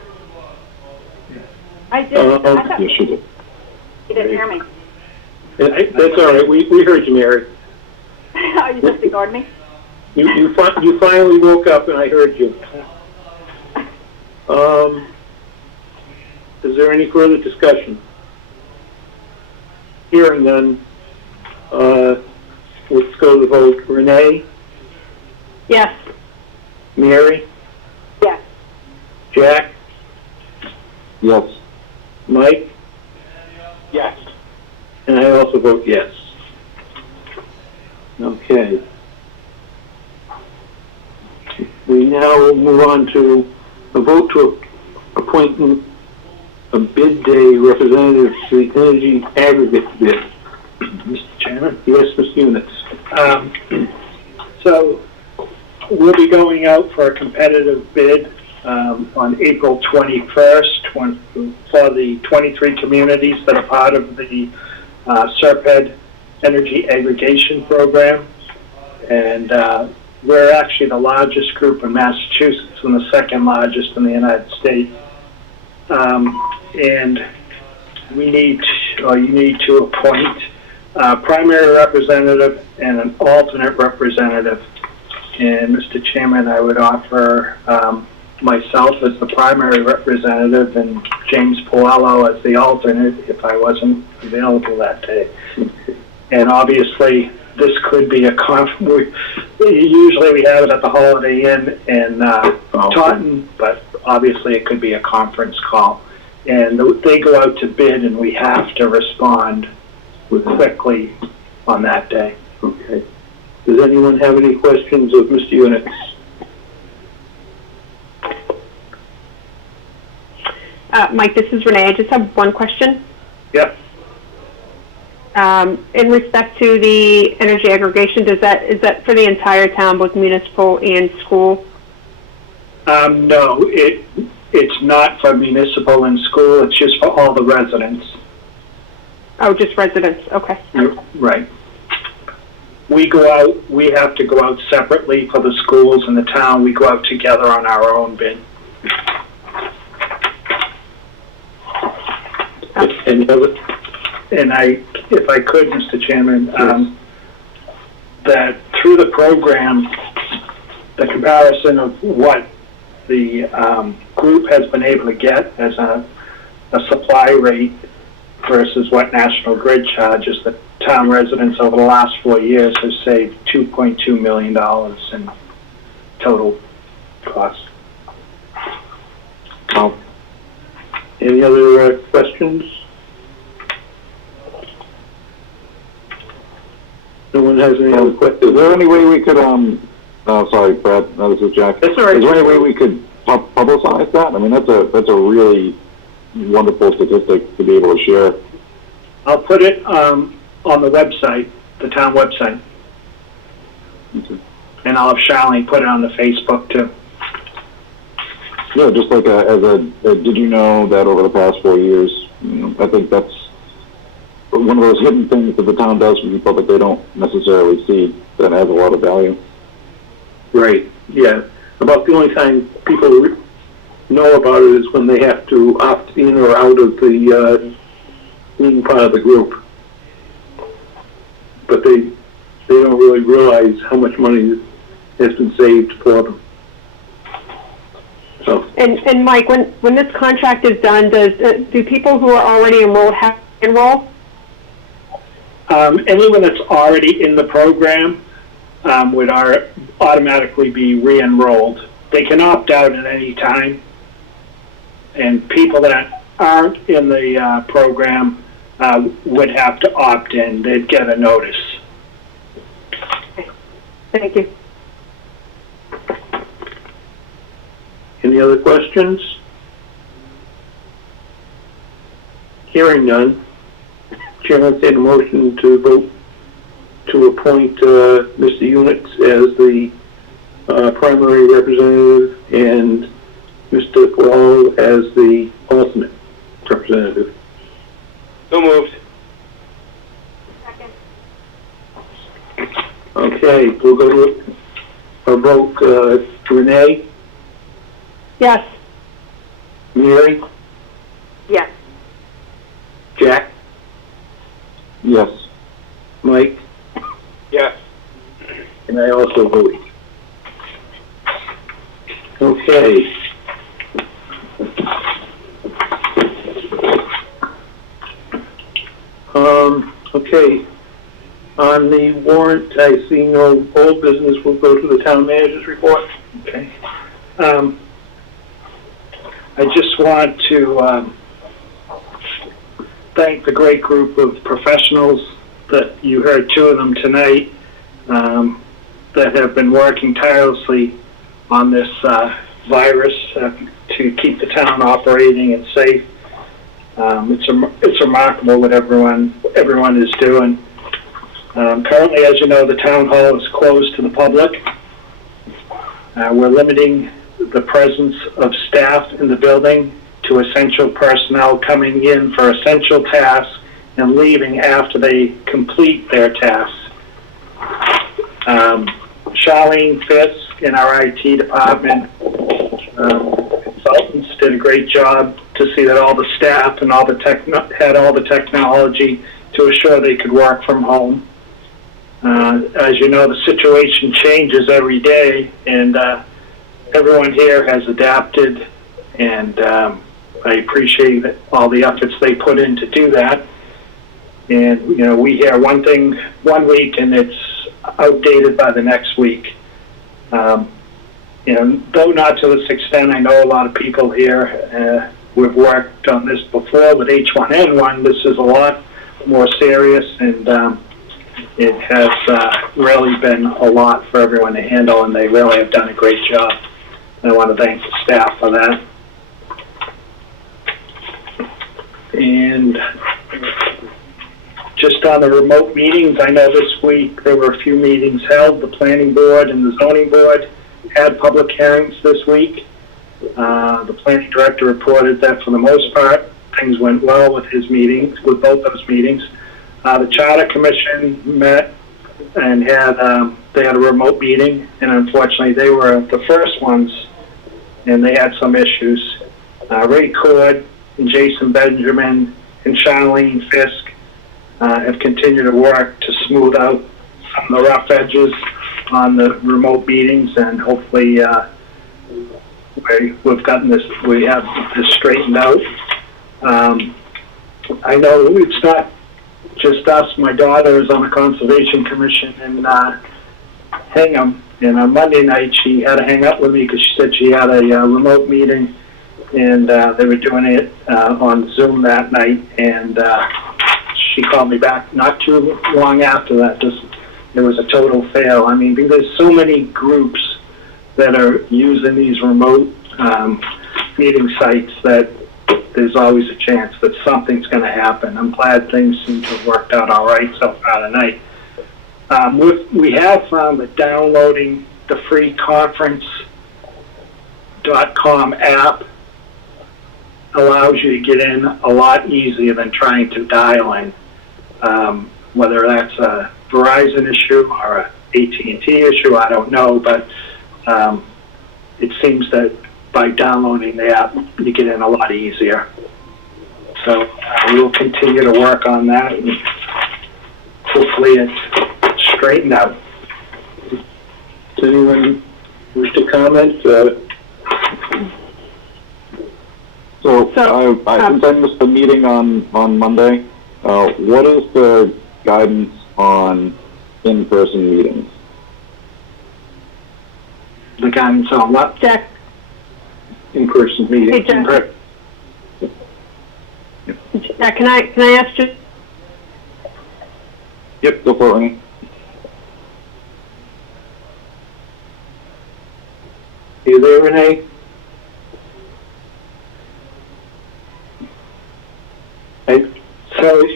I did. I thought Yes, you did. you didn't hear me. That's all right. We heard you, Mary. Oh, you just ignored me? You finally woke up and I heard you. Is there any further discussion? Hearing none, let's go to the vote. Renee, Yes. Mary, Yes. Jack, Yes. Mike, Yes. and I also vote yes. Okay. We now will move on to a vote to appoint a bid day representative to the energy aggregate bid. Mr. Chairman? Yes, Mr. Units. So we'll be going out for a competitive bid on April 21st for the 23 communities that are part of the SERPED Energy Aggregation Program. And we're actually the largest group in Massachusetts and the second largest in the United States. And we need, or you need to appoint a primary representative and an alternate representative. And Mr. Chairman, I would offer myself as the primary representative and James Puello as the alternate if I wasn't available that day. And obviously, this could be a usually we have it at the Holiday Inn in Taunton, but obviously it could be a conference call. And they go out to bid and we have to respond quickly on that day. Okay. Does anyone have any questions of Mr. Units? Mike, this is Renee. I just have one question. Yep. In respect to the energy aggregation, is that for the entire town, both municipal and school? No, it's not for municipal and school. It's just for all the residents. Oh, just residents. Okay. Right. We go out, we have to go out separately for the schools and the town. We go out together on our own bid. Any other? And if I could, Mr. Chairman, that through the program, the comparison of what the group has been able to get as a supply rate versus what National Grid charges, the town residents over the last 4 years have saved $2.2 million in total cost. Any other questions? No one has any other questions? Is there any way we could, sorry, Brad, no, this is Jack. That's all right. Is there any way we could publicize that? I mean, that's a really wonderful statistic to be able to share. I'll put it on the website, the town website. Okay. And I'll have Charlene put it on the Facebook too. Yeah, just like did you know that over the past 4 years, I think that's one of those hidden things that the town does for people that they don't necessarily see that has a lot of value. Right, yeah. About the only time people know about it is when they have to opt in or out of the being part of the group. But they don't really realize how much money has been saved for them. So. And Mike, when this contract is done, do people who are already enrolled have to enroll? Anyone that's already in the program would automatically be re-enrolled. They can opt out at any time. And people that aren't in the program would have to opt in. They'd get a notice. Okay. Thank you. Any other questions? Hearing none. Chair will take a motion to vote to appoint Mr. Units as the primary representative and Mr. Puello as the alternate representative. So moved. Second. Okay, we'll go to a vote. Renee? Yes. Mary? Yes. Jack? Yes. Mike? Yes. And I also vote. Okay. Okay. On the warrant, I see no old business. We'll go to the town manager's report. Okay. I just want to thank the great group of professionals that you heard, two of them tonight, that have been working tirelessly on this virus to keep the town operating and safe. It's remarkable what everyone is doing. Currently, as you know, the town hall is closed to the public. We're limiting the presence of staff in the building to essential personnel coming in for essential tasks and leaving after they complete their tasks. Charlene Fisk in our IT department, consultants did a great job to see that all the staff and all the had all the technology to assure they could work from home. As you know, the situation changes every day, and everyone here has adapted, and I appreciate all the efforts they put in to do that. And, you know, we hear one thing one week and it's outdated by the next week. You know, though not to this extent, I know a lot of people here, we've worked on this before with H1N1. This is a lot more serious, and it has really been a lot for everyone to handle, and they really have done a great job. And I want to thank the staff for that. And just on the remote meetings, I know this week there were a few meetings held. The planning board and the zoning board had public hearings this week. The planning director reported that for the most part, things went well with his meetings, with both those meetings. The Charter Commission met and they had a remote meeting, and unfortunately they were the first ones, and they had some issues. Ray Cord and Jason Benjamin and Charlene Fisk have continued to work to smooth out some of the rough edges on the remote meetings, and hopefully we have this straightened out. I know it's not just us. My daughter is on the Conservation Commission in Hingham, and on Monday night she had to hang up with me because she said she had a remote meeting, and they were doing it on Zoom that night, and she called me back not too long after that. It was a total fail. I mean, there's so many groups that are using these remote meeting sites that there's always a chance that something's going to happen. I'm glad things seem to have worked out all right so far tonight. We have found that downloading the free conference.com app allows you to get in a lot easier than trying to dial in, whether that's a Verizon issue or a AT&T issue, I don't know, but it seems that by downloading the app, you get in a lot easier. So we'll continue to work on that, and hopefully it's straightened out. Does anyone wish to comment? Since I missed the meeting on Monday, what is the guidance on in-person meetings? The guidance on what? Jack. In-person meeting. Hey, Jack. Jack, can I ask you? Yep, go for it, Renee. You there, Renee?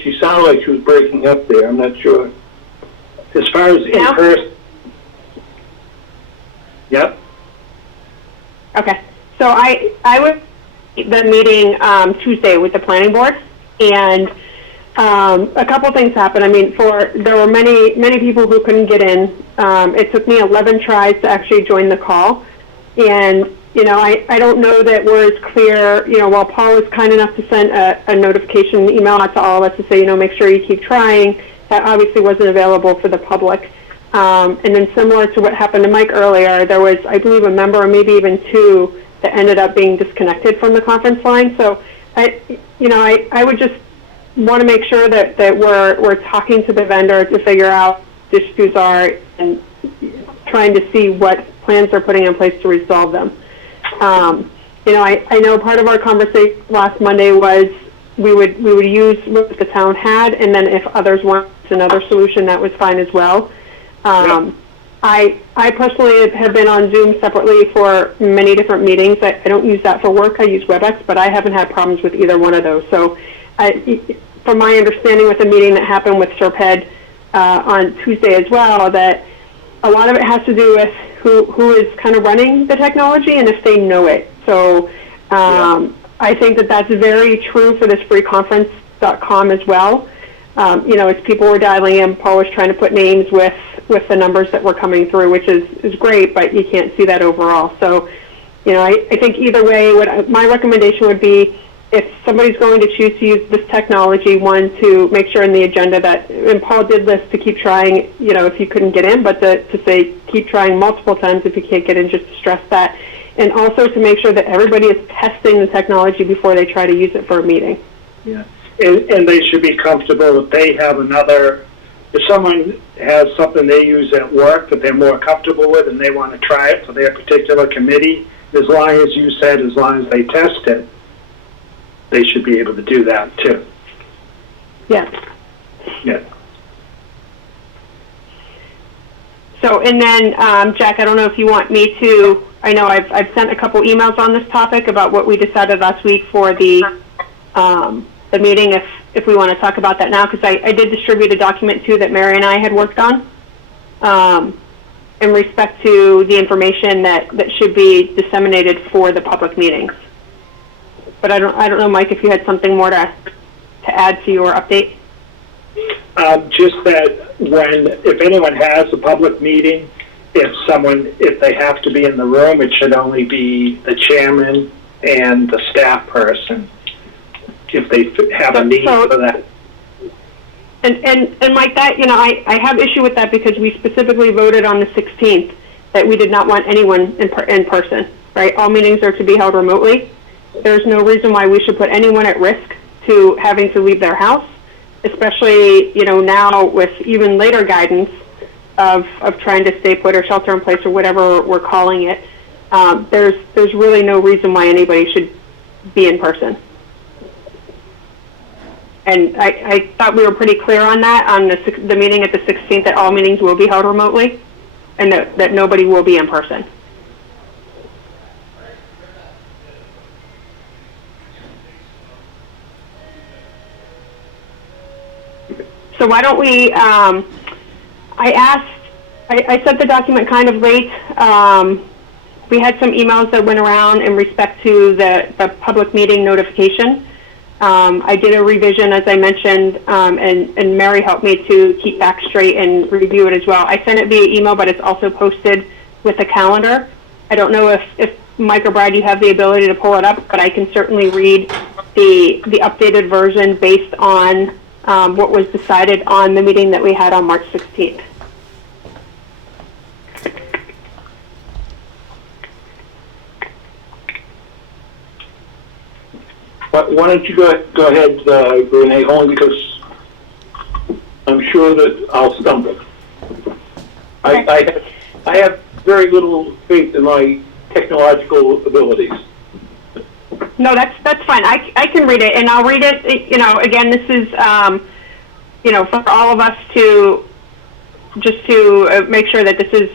She sounded like she was breaking up there. I'm not sure. As far as in-person. Yep. Okay. So I was at the meeting Tuesday with the planning board, and a couple things happened. I mean, there were many people who couldn't get in. It took me 11 tries to actually join the call, and you know, I don't know that we're as clear. You know, while Paul was kind enough to send a notification email out to all of us to say, you know, make sure you keep trying, that obviously wasn't available for the public. And then similar to what happened to Mike earlier, there was, I believe, a member or maybe even two that ended up being disconnected from the conference line. So, I would just want to make sure that we're talking to the vendor to figure out what issues are and trying to see what plans they're putting in place to resolve them. I know part of our conversation last Monday was we would use what the town had, and then if others want another solution, that was fine as well. I personally have been on Zoom separately for many different meetings. I don't use that for work. I use WebEx, but I haven't had problems with either one of those. So from my understanding with the meeting that happened with Serped on Tuesday as well, that a lot of it has to do with who is kind of running the technology and if they know it. So I think that that's very true for this freeconference.com as well. As people were dialing in, Paul was trying to put names with the numbers that were coming through, which is great, but you can't see that overall. So, I think either way, my recommendation would be if somebody's going to choose to use this technology, one, to make sure in the agenda that, and Paul did this, to keep trying, if you couldn't get in, but to say keep trying multiple times if you can't get in, just to stress that. And also to make sure that everybody is testing the technology before they try to use it for a meeting. Yeah, and they should be comfortable if they have if someone has something they use at work that they're more comfortable with and they want to try it for their particular committee, as long as you said, as long as they test it, they should be able to do that too. Yeah. Yeah. So, and then, Jack, I don't know if you want me to, I know I've sent a couple emails on this topic about what we decided last week for the meeting, if we want to talk about that now, because I did distribute a document too that Mary and I had worked on in respect to the information that should be disseminated for the public meetings. But I don't know, Mike, if you had something more to add to your update. Just that if anyone has a public meeting, if they have to be in the room, it should only be the chairman and the staff person, if they have a need for that. And like that, I have issue with that because we specifically voted on the 16th that we did not want anyone in person, right? All meetings are to be held remotely. There's no reason why we should put anyone at risk to having to leave their house, especially, now with even later guidance of trying to stay put or shelter in place or whatever we're calling it. There's really no reason why anybody should be in person. And I thought we were pretty clear on that on the meeting at the 16th, that all meetings will be held remotely and that nobody will be in person. So why don't we, I sent the document kind of late. We had some emails that went around in respect to the public meeting notification. I did a revision, as I mentioned, and Mary helped me to keep back straight and review it as well. I sent it via email, but it's also posted with a calendar. I don't know if Mike or Brad, you have the ability to pull it up, but I can certainly read the updated version based on what was decided on the meeting that we had on March 16th. Why don't you go ahead, Renee, only because I'm sure that I'll stumble. I have very little faith in my technological abilities. No, that's fine. I can read it, and I'll read it. Again, this is for all of us to just to make sure that this is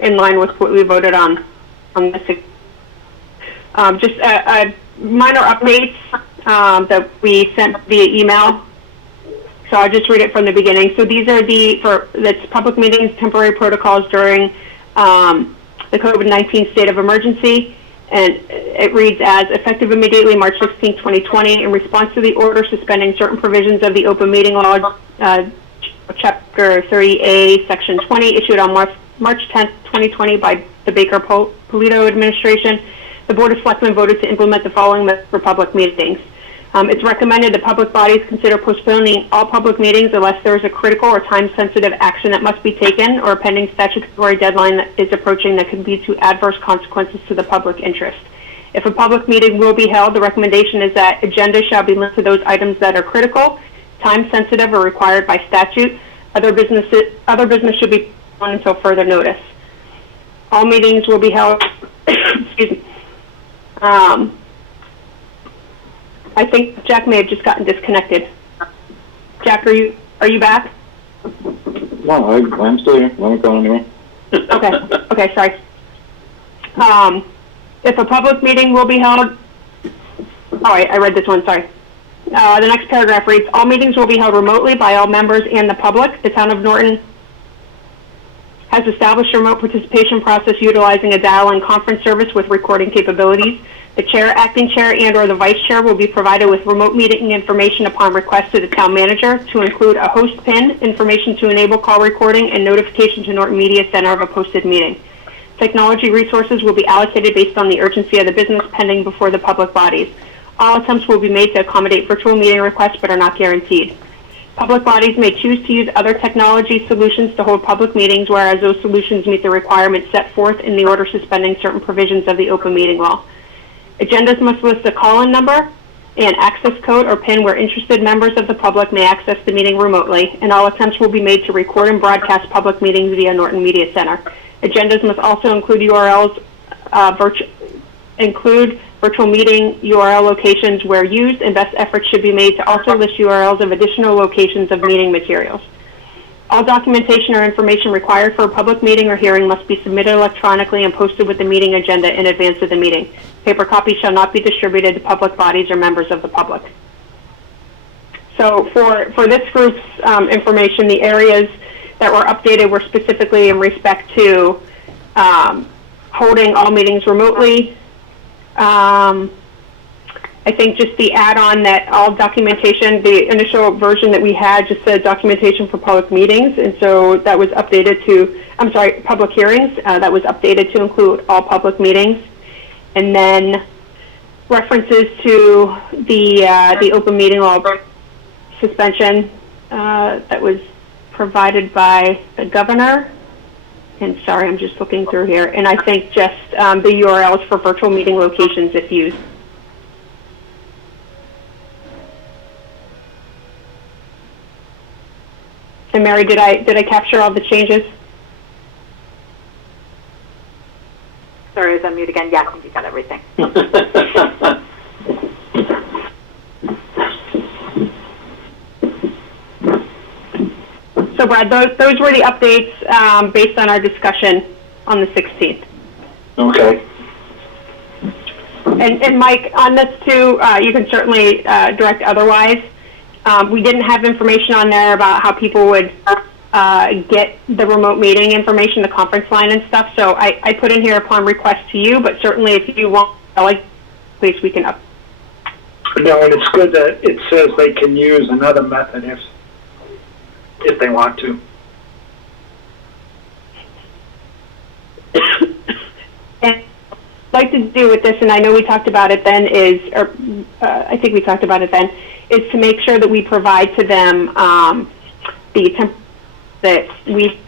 in line with what we voted on this. Just minor updates that we sent via email. So I'll just read it from the beginning. So these are that's public meetings, temporary protocols during the COVID-19 state of emergency. And it reads as effective immediately March 16, 2020, in response to the order suspending certain provisions of the open meeting law, Chapter 30A, Section 20, issued on March 10, 2020 by the Baker-Polito administration. The Board of Selectmen voted to implement the following for public meetings. It's recommended that public bodies consider postponing all public meetings unless there is a critical or time-sensitive action that must be taken or a pending statutory deadline that is approaching that could lead to adverse consequences to the public interest. If a public meeting will be held, the recommendation is that agenda shall be limited to those items that are critical, time-sensitive, or required by statute. Other business should be on until further notice. All meetings will be held, excuse me. I think Jack may have just gotten disconnected. Jack, are you back? No, I'm still here. I haven't gone anywhere. Okay, sorry. If a public meeting will be held, I read this one, sorry. The next paragraph reads, all meetings will be held remotely by all members and the public. The town of Norton has established a remote participation process utilizing a dial-in conference service with recording capabilities. The chair, acting chair, and or the vice chair will be provided with remote meeting information upon request to the town manager, to include a host pin, information to enable call recording, and notification to Norton Media Center of a posted meeting. Technology resources will be allocated based on the urgency of the business pending before the public bodies. All attempts will be made to accommodate virtual meeting requests but are not guaranteed. Public bodies may choose to use other technology solutions to hold public meetings, whereas those solutions meet the requirements set forth in the order suspending certain provisions of the open meeting law. Agendas must list a call-in number and access code or PIN where interested members of the public may access the meeting remotely, and all attempts will be made to record and broadcast public meetings via Norton Media Center. Agendas must also include URLs, include virtual meeting URL locations where used, and best efforts should be made to also list URLs of additional locations of meeting materials. All documentation or information required for a public meeting or hearing must be submitted electronically and posted with the meeting agenda in advance of the meeting. Paper copies shall not be distributed to public bodies or members of the public. So for this group's information, the areas that were updated were specifically in respect to holding all meetings remotely. I think just the add-on that all documentation, the initial version that we had just said documentation for public meetings, and so that was updated to, public hearings, that was updated to include all public meetings. And then references to the open meeting law suspension that was provided by the governor. And sorry, I'm just looking through here. And I think just the URLs for virtual meeting locations if used. And Mary, did I capture all the changes? Sorry, I was on mute again. Yeah, I think you got everything. So Brad, those were the updates based on our discussion on the 16th. Okay. And Mike, on this too, you can certainly direct otherwise. We didn't have information on there about how people would get the remote meeting information, the conference line and stuff. So I put in here upon request to you, but certainly if you want, please, we can up. No, and it's good that it says they can use another method if they want to. And I'd like to do with this, and I know we talked about it then, I think we talked about it then, is to make sure that we provide to them the template that we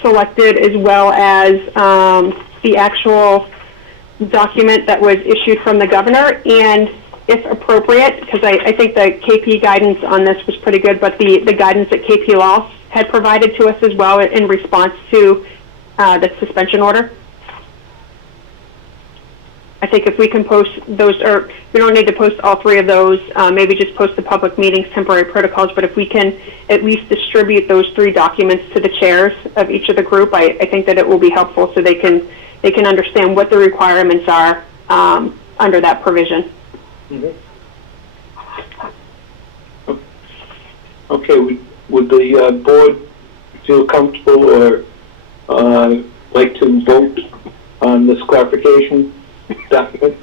selected, as well as the actual document that was issued from the governor, and if appropriate, because I think the KP guidance on this was pretty good, but the guidance that KP Law had provided to us as well in response to the suspension order. I think if we can post those, or we don't need to post all three of those, maybe just post the public meetings, temporary protocols, but if we can at least distribute those three documents to the chairs of each of the group, I think that it will be helpful so they can understand what the requirements are under that provision. Mm-hmm. Okay, would the board feel comfortable or like to vote on this clarification document?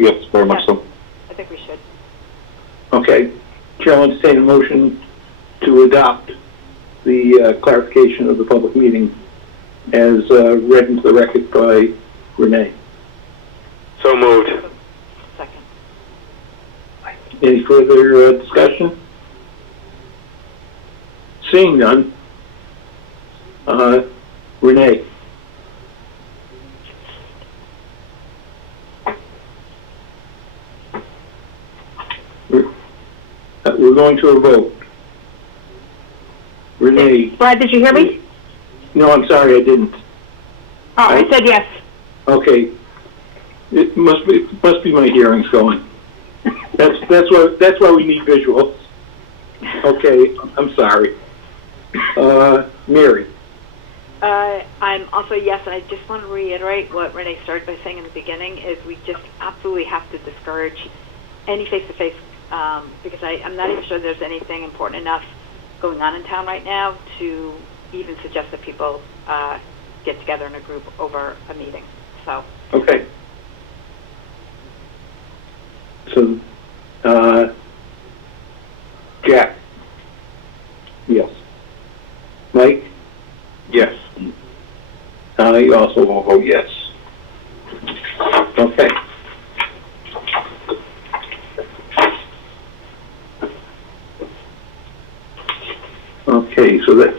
Yes, very much so. I think we should. Okay. Chair will entertain a motion to adopt the clarification of the public meeting as read into the record by Renee. So moved. Second. Any further discussion? Seeing none, Renee? We're going to a vote. Renee? Brad, did you hear me? No, I'm sorry, I didn't. Oh, I said yes. Okay. It must be my hearing's going. That's why we need visuals. Okay, I'm sorry. Mary? I'm also yes, and I just want to reiterate what Renee started by saying in the beginning, is we just absolutely have to discourage any face-to-face, because I'm not even sure there's anything important enough going on in town right now to even suggest that people get together in a group over a meeting. So. Okay. So, Jack? Yes. Mike? Yes. I also will vote yes. Okay. Okay, so that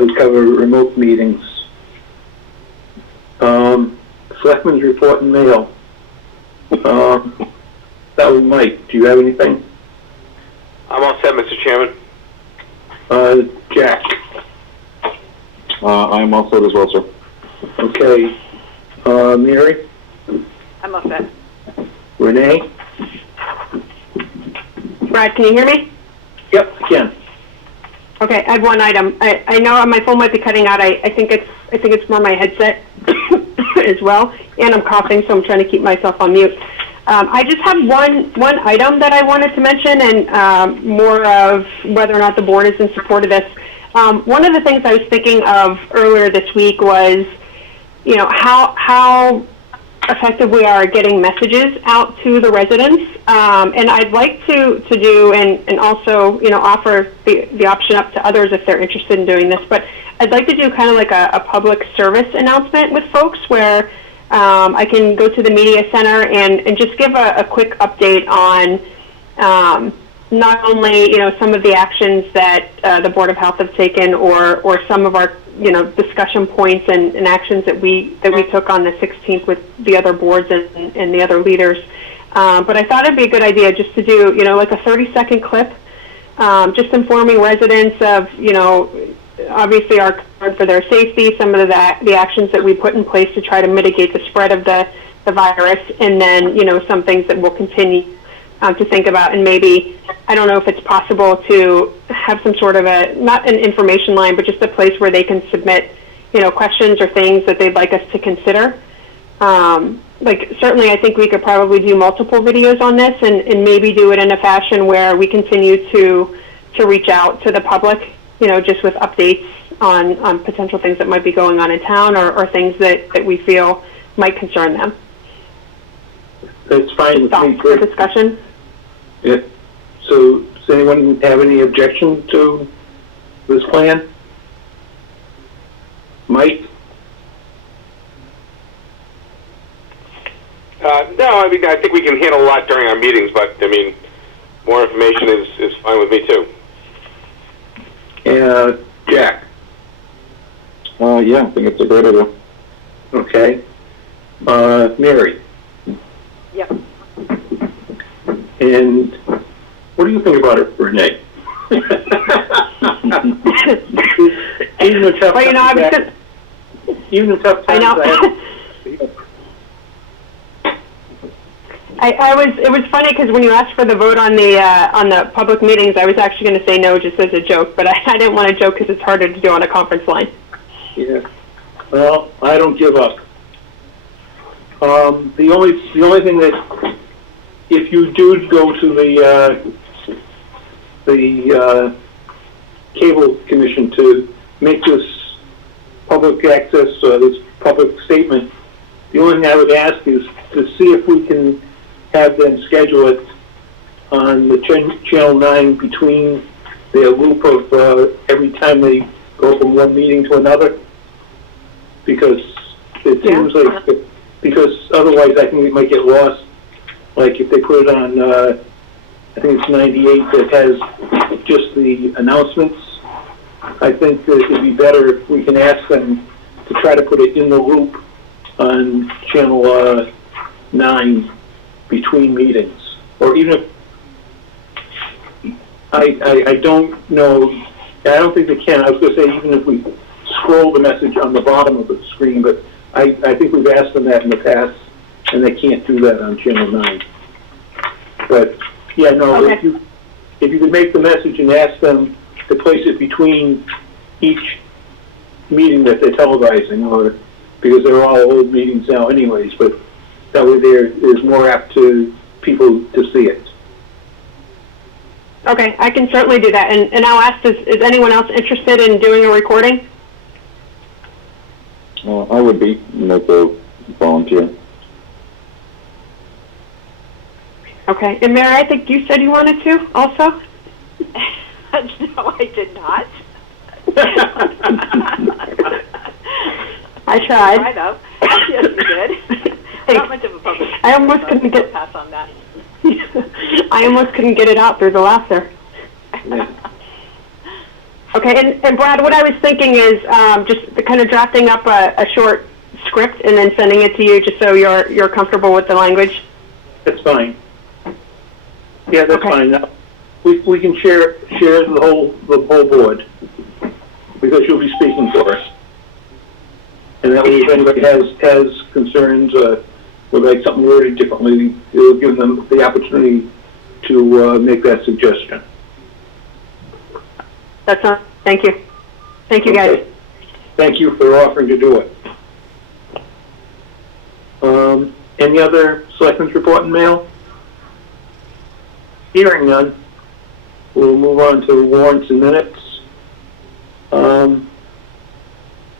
would cover remote meetings. Selectmen's report and mail. That was Mike. Do you have anything? I'm all set, Mr. Chairman. Jack? I'm all set as well, sir. Okay. Mary? I'm all set. Renee? Brad, can you hear me? Yep, I can. Okay, I have one item. I know my phone might be cutting out. I think it's more my headset as well, and I'm coughing, so I'm trying to keep myself on mute. I just have one item that I wanted to mention, and more of whether or not the board is in support of this. One of the things I was thinking of earlier this week was, you know, how effective we are at getting messages out to the residents, and I'd like to do and also, you know, offer the option up to others if they're interested in doing this. But I'd like to do kind of like a public service announcement with folks where I can go to the media center and just give a quick update on not only, you know, some of the actions that the Board of Health have taken, or some of our, you know, discussion points and actions that we took on the 16th with the other boards and the other leaders. But I thought it'd be a good idea just to do, you know, like a 30-second clip, just informing residents of, you know, obviously our concern for their safety, some of the actions that we put in place to try to mitigate the spread of the virus, and then, you know, some things that we'll continue to think about. And maybe, I don't know if it's possible to have some sort of not an information line, but just a place where they can submit, you know, questions or things that they'd like us to consider. Like, certainly I think we could probably do multiple videos on this, and maybe do it in a fashion where we continue to reach out to the public, you know, just with updates on potential things that might be going on in town, or things that we feel might concern them. That's fine with me. For discussion. Yeah. So, does anyone have any objection to this plan? Mike? No, I mean, I think we can handle a lot during our meetings, but, I mean, more information is fine with me, too. Jack? Yeah, I think it's a great idea. Okay. Mary? Yep. And what do you think about it, Renee? Even in tough Well, you know, I was times, even in tough times, I know. It was funny because when you asked for the vote on the public meetings, I was actually going to say no just as a joke, but I didn't want to joke because it's harder to do on a conference line. Yeah. Well, I don't give up. The only thing that, if you do go to the cable commission to make this public access, this public statement, the only thing I would ask is to see if we can have them schedule it on the Channel 9 between their loop of every time they go from one meeting to another, because it seems like, because otherwise I think we might get lost. Like if they put it on, I think it's 98 that has just the announcements. I think that it'd be better if we can ask them to try to put it in the loop on channel 9 between meetings, or even if I don't know. I don't think they can. I was going to say even if we scroll the message on the bottom of the screen, but I think we've asked them that in the past, and they can't do that on channel 9. But yeah, no. Okay. If you could make the message and ask them to place it between each meeting that they're televising, or because they're all old meetings now, anyways. But that way, there is more apt to people to see it. Okay, I can certainly do that. And I'll ask, is anyone else interested in doing a recording? I would be, like a volunteer. Okay. And Mary, I think you said you wanted to also? No, I did not. I tried. Right up. Yes, you did. Not much of a public. I almost couldn't get pass on that. I almost couldn't get it out through the laughter. Okay, and Brad, what I was thinking is just kind of drafting up a short script and then sending it to you, just so you're comfortable with the language. That's fine. Yeah, that's Okay. fine. Now, we can share the whole board, because you'll be speaking for us. And that way, if anybody has concerns, would like something worded differently, it'll give them the opportunity to make that suggestion. That's all. Thank you. Thank you, guys. Okay. Thank you for offering to do it. Any other selectmen's report and mail? Hearing none, we'll move on to warrants and minutes.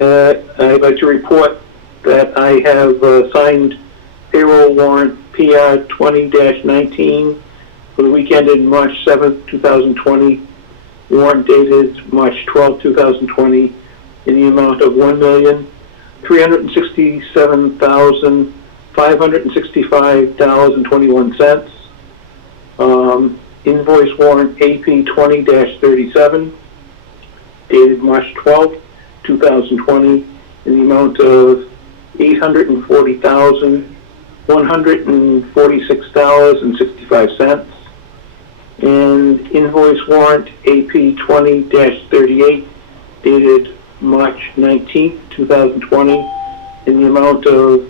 I'd like to report that I have signed payroll warrant PR 20-19 for the week ended March 7th, 2020. Warrant dated March 12th, 2020, in the amount of $1,367,565.21. Invoice warrant AP 20-37, dated March 12th, 2020, in the amount of $840,146.65. And invoice warrant AP 20-38, dated March 19th, 2020, in the amount of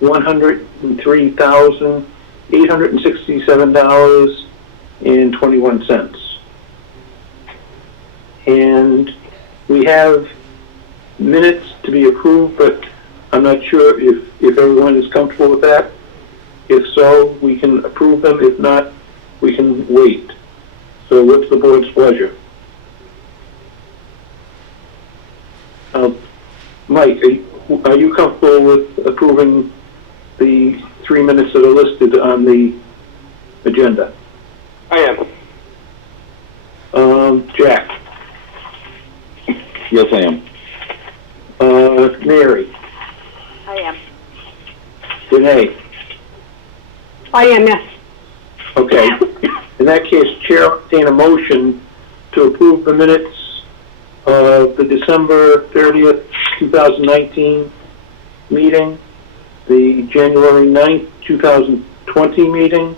$103,867.21. And we have minutes to be approved, but I'm not sure if everyone is comfortable with that. If so, we can approve them. If not, we can wait. So what's the board's pleasure? Mike, are you comfortable with approving the 3 minutes that are listed on the agenda? I am. Jack? Yes, I am. Mary? I am. Renee? I am, yes. Okay. In that case, Chair, entertain a motion to approve the minutes of the December 30th, 2019 meeting, the January 9th, 2020 meeting,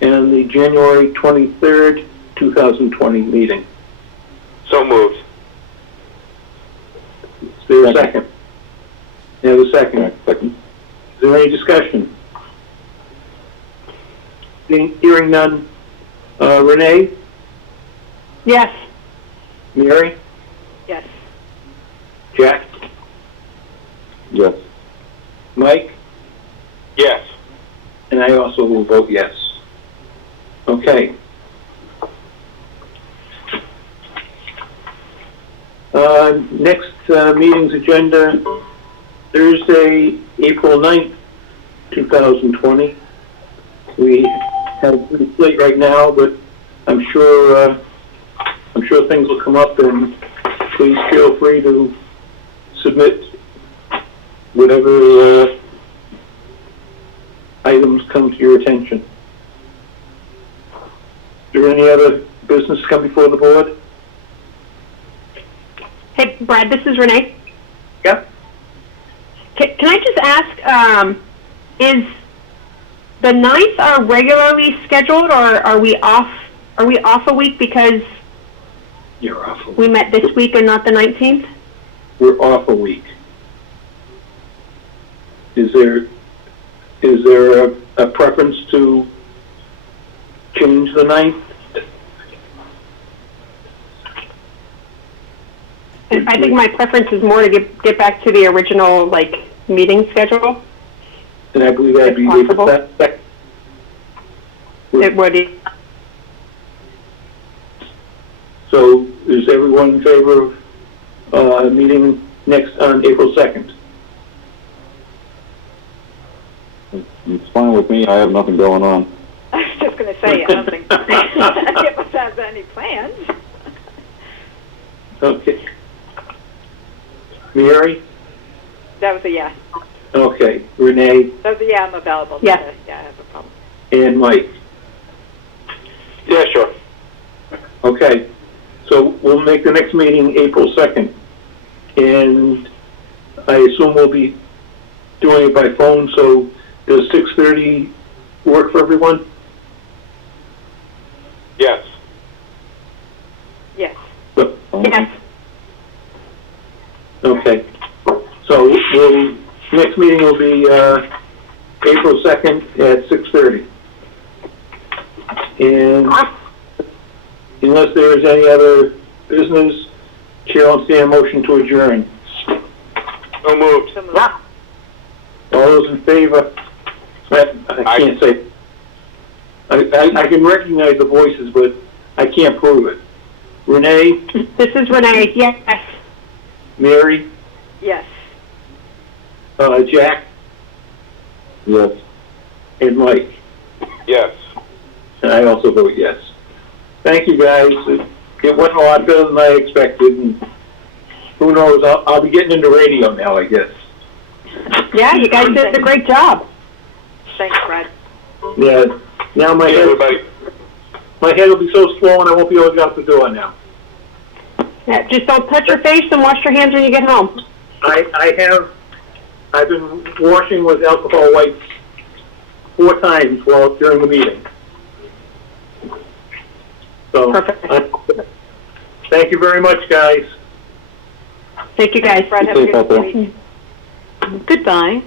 and the January 23rd, 2020 meeting. So moved. Is there a second? You have a second? Second. Is there any discussion? Hearing none. Renee? Yes. Mary? Yes. Jack? Yes. Mike? Yes. And I also will vote yes. Okay. Next meeting's agenda, Thursday, April 9th, 2020. We have a pretty late right now, but I'm sure things will come up, and please feel free to submit whatever items come to your attention. Is there any other business come before the board? Hey, Brad, this is Renee. Yep. Can I just ask, is the 9th regularly scheduled, or are we off a week because You're off a week. we met this week and not the 19th? We're off a week. Is there a preference to change the 9th? I think my preference is more to get back to the original, meeting schedule. And I believe that'd be If possible. that. It would. So is everyone in favor of meeting next on April 2nd? It's fine with me. I have nothing going on. I was just going to say, I don't think any of us have any plans. Okay. Mary? That was a yes. Okay. Renee That was a yeah, I'm available. Yes. Yeah, I have a problem. and Mike? Yeah, sure. Okay. So we'll make the next meeting April 2nd. And I assume we'll be doing it by phone, so does 6:30 work for everyone? Yes. Yes. Yes. Okay. So next meeting will be April 2nd at 6:30. And unless there is any other business, Chair will stand a motion to adjourn. So moved. So moved. All those in favor? I can't say. I can recognize the voices, but I can't prove it. Renee, This is Renee. Yes. Mary, Yes. Jack, Yes. and Mike. Yes. And I also vote yes. Thank you, guys. It went a lot better than I expected, and who knows, I'll be getting into radio now, I guess. Yeah, you guys did a great job. Thanks, Fred. Yeah, now my Hey, everybody. head will be so swollen I won't be able to get out the door now. Yeah, just don't touch your face and wash your hands when you get home. I've been washing with alcohol wipes 4 times during the meeting. So, Perfect. Thank you very much, guys. Thank you, guys. Fred, have a Stay good safe out week. Goodbye.